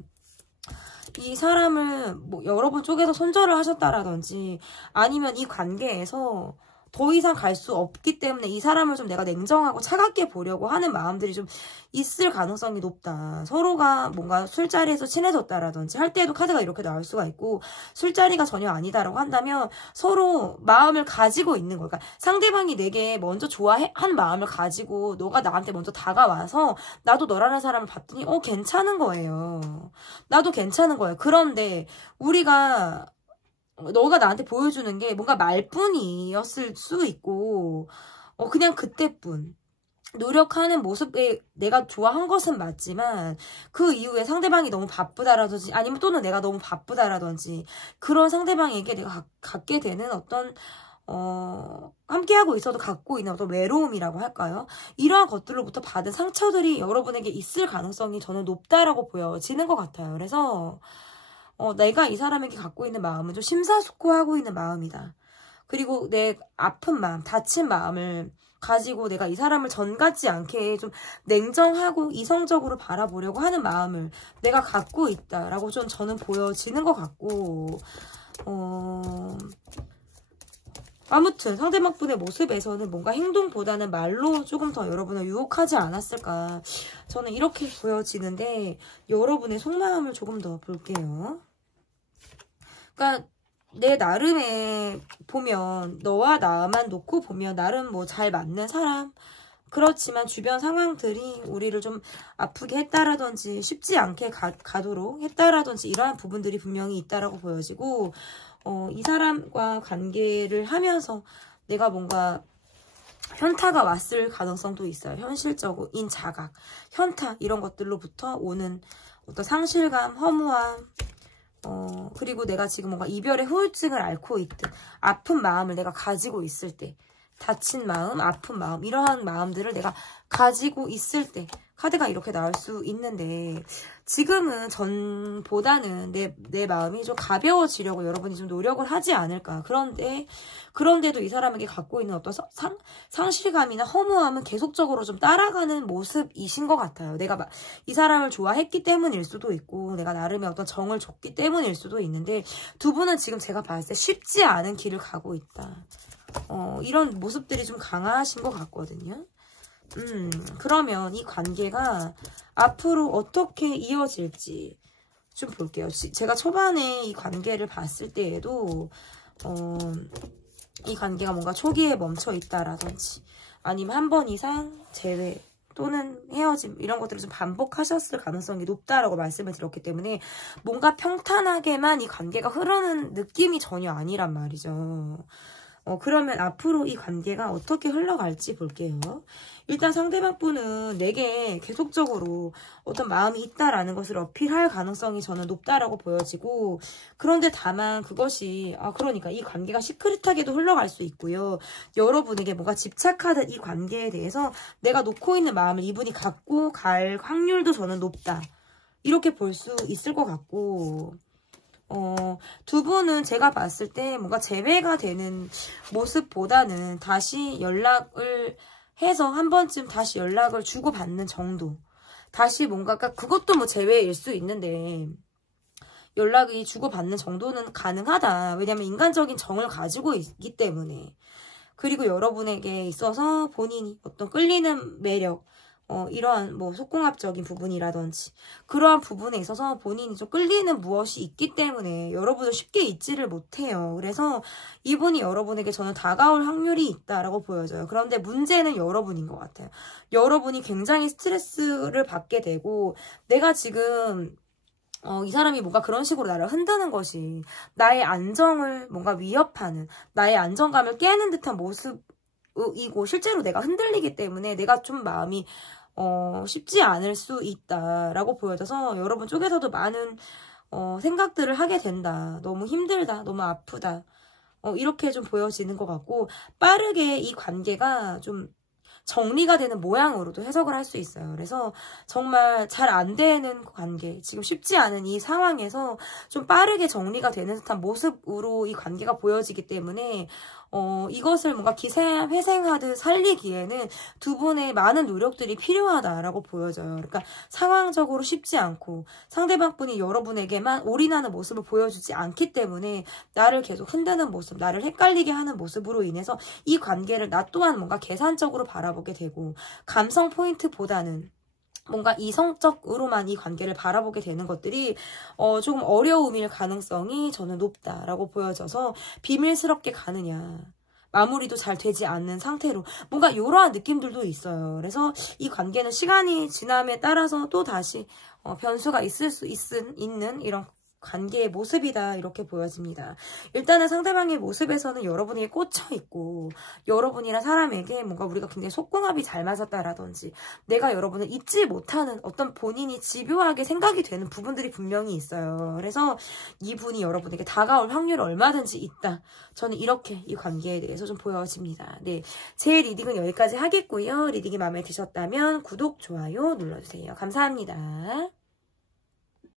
이 사람을 뭐 여러분 쪽에서 손절을 하셨다라든지 아니면 이 관계에서 더 이상 갈 수 없기 때문에 이 사람을 좀 내가 냉정하고 차갑게 보려고 하는 마음들이 좀 있을 가능성이 높다. 서로가 뭔가 술자리에서 친해졌다라든지 할 때에도 카드가 이렇게 나올 수가 있고 술자리가 전혀 아니다라고 한다면 서로 마음을 가지고 있는 거예요. 그러니까 상대방이 내게 먼저 좋아한 마음을 가지고 너가 나한테 먼저 다가와서 나도 너라는 사람을 봤더니 괜찮은 거예요. 나도 괜찮은 거예요. 그런데 우리가 너가 나한테 보여주는 게 뭔가 말뿐이었을 수 있고 그냥 그때뿐 노력하는 모습에 내가 좋아한 것은 맞지만 그 이후에 상대방이 너무 바쁘다라든지 아니면 또는 내가 너무 바쁘다라든지 그런 상대방에게 내가 갖게 되는 어떤 함께하고 있어도 갖고 있는 어떤 외로움이라고 할까요? 이러한 것들로부터 받은 상처들이 여러분에게 있을 가능성이 저는 높다라고 보여지는 것 같아요. 그래서 내가 이 사람에게 갖고 있는 마음은 좀 심사숙고하고 있는 마음이다. 그리고 내 아픈 마음, 다친 마음을 가지고 내가 이 사람을 전 같지 않게 좀 냉정하고 이성적으로 바라보려고 하는 마음을 내가 갖고 있다라고 좀 저는 보여지는 것 같고 아무튼 상대방 분의 모습에서는 뭔가 행동보다는 말로 조금 더 여러분을 유혹하지 않았을까 저는 이렇게 보여지는데 여러분의 속마음을 조금 더 볼게요. 그러니까 내 나름에 보면 너와 나만 놓고 보면 나름 뭐 잘 맞는 사람 그렇지만 주변 상황들이 우리를 좀 아프게 했다라든지 쉽지 않게 가도록 했다라든지 이러한 부분들이 분명히 있다라고 보여지고 이 사람과 관계를 하면서 내가 뭔가 현타가 왔을 가능성도 있어요. 현실적인 자각, 현타 이런 것들로부터 오는 어떤 상실감, 허무함 그리고 내가 지금 뭔가 이별의 후유증을 앓고 있듯 아픈 마음을 내가 가지고 있을 때 다친 마음, 아픈 마음 이러한 마음들을 내가 가지고 있을 때 카드가 이렇게 나올 수 있는데 지금은 전보다는 내 마음이 좀 가벼워지려고 여러분이 좀 노력을 하지 않을까. 그런데도 이 사람에게 갖고 있는 어떤 상실감이나 허무함은 계속적으로 좀 따라가는 모습이신 것 같아요. 내가 이 사람을 좋아했기 때문일 수도 있고 내가 나름의 어떤 정을 줬기 때문일 수도 있는데 두 분은 지금 제가 봤을 때 쉽지 않은 길을 가고 있다. 이런 모습들이 좀 강하신 것 같거든요. 그러면 이 관계가 앞으로 어떻게 이어질지 좀 볼게요. 제가 초반에 이 관계를 봤을 때에도 이 관계가 뭔가 초기에 멈춰 있다라든지 아니면 한 번 이상 재회 또는 헤어짐 이런 것들을 좀 반복하셨을 가능성이 높다라고 말씀을 드렸기 때문에 뭔가 평탄하게만 이 관계가 흐르는 느낌이 전혀 아니란 말이죠. 그러면 앞으로 이 관계가 어떻게 흘러갈지 볼게요. 일단 상대방 분은 내게 계속적으로 어떤 마음이 있다라는 것을 어필할 가능성이 저는 높다라고 보여지고 그런데 다만 그것이 그러니까 이 관계가 시크릿하게도 흘러갈 수 있고요. 여러분에게 뭔가 집착하는 이 관계에 대해서 내가 놓고 있는 마음을 이분이 갖고 갈 확률도 저는 높다. 이렇게 볼 수 있을 것 같고 두 분은 제가 봤을 때 뭔가 재회가 되는 모습보다는 다시 연락을 해서 한 번쯤 다시 연락을 주고받는 정도. 다시 뭔가 그것도 뭐 재회일 수 있는데 연락이 주고받는 정도는 가능하다. 왜냐면 인간적인 정을 가지고 있기 때문에. 그리고 여러분에게 있어서 본인이 어떤 끌리는 매력 이러한 뭐 속궁합적인 부분이라든지 그러한 부분에 있어서 본인이 좀 끌리는 무엇이 있기 때문에 여러분을 쉽게 잊지를 못해요. 그래서 이분이 여러분에게 저는 다가올 확률이 있다라고 보여져요. 그런데 문제는 여러분인 것 같아요. 여러분이 굉장히 스트레스를 받게 되고 내가 지금 이 사람이 뭔가 그런 식으로 나를 흔드는 것이 나의 안정을 뭔가 위협하는 나의 안정감을 깨는 듯한 모습이고 실제로 내가 흔들리기 때문에 내가 좀 마음이 쉽지 않을 수 있다라고 보여져서 여러분 쪽에서도 많은 생각들을 하게 된다. 너무 힘들다. 너무 아프다. 이렇게 좀 보여지는 것 같고 빠르게 이 관계가 좀 정리가 되는 모양으로도 해석을 할 수 있어요. 그래서 정말 잘 안 되는 관계, 지금 쉽지 않은 이 상황에서 좀 빠르게 정리가 되는 듯한 모습으로 이 관계가 보여지기 때문에 이것을 뭔가 기생회생하듯 살리기에는 두 분의 많은 노력들이 필요하다라고 보여져요. 그러니까 상황적으로 쉽지 않고 상대방 분이 여러분에게만 올인하는 모습을 보여주지 않기 때문에 나를 계속 흔드는 모습, 나를 헷갈리게 하는 모습으로 인해서 이 관계를 나 또한 뭔가 계산적으로 바라보게 되고 감성 포인트보다는 뭔가 이성적으로만 이 관계를 바라보게 되는 것들이 조금 어려움일 가능성이 저는 높다라고 보여져서 비밀스럽게 가느냐 마무리도 잘 되지 않는 상태로 뭔가 이러한 느낌들도 있어요. 그래서 이 관계는 시간이 지남에 따라서 또 다시 변수가 있을 수 있는 이런 관계의 모습이다 이렇게 보여집니다. 일단은 상대방의 모습에서는 여러분에게 꽂혀있고 여러분이란 사람에게 뭔가 우리가 굉장히 속궁합이 잘 맞았다라든지 내가 여러분을 잊지 못하는 어떤 본인이 집요하게 생각이 되는 부분들이 분명히 있어요. 그래서 이분이 여러분에게 다가올 확률이 얼마든지 있다. 저는 이렇게 이 관계에 대해서 좀 보여집니다. 네, 제 리딩은 여기까지 하겠고요. 리딩이 마음에 드셨다면 구독, 좋아요 눌러주세요. 감사합니다.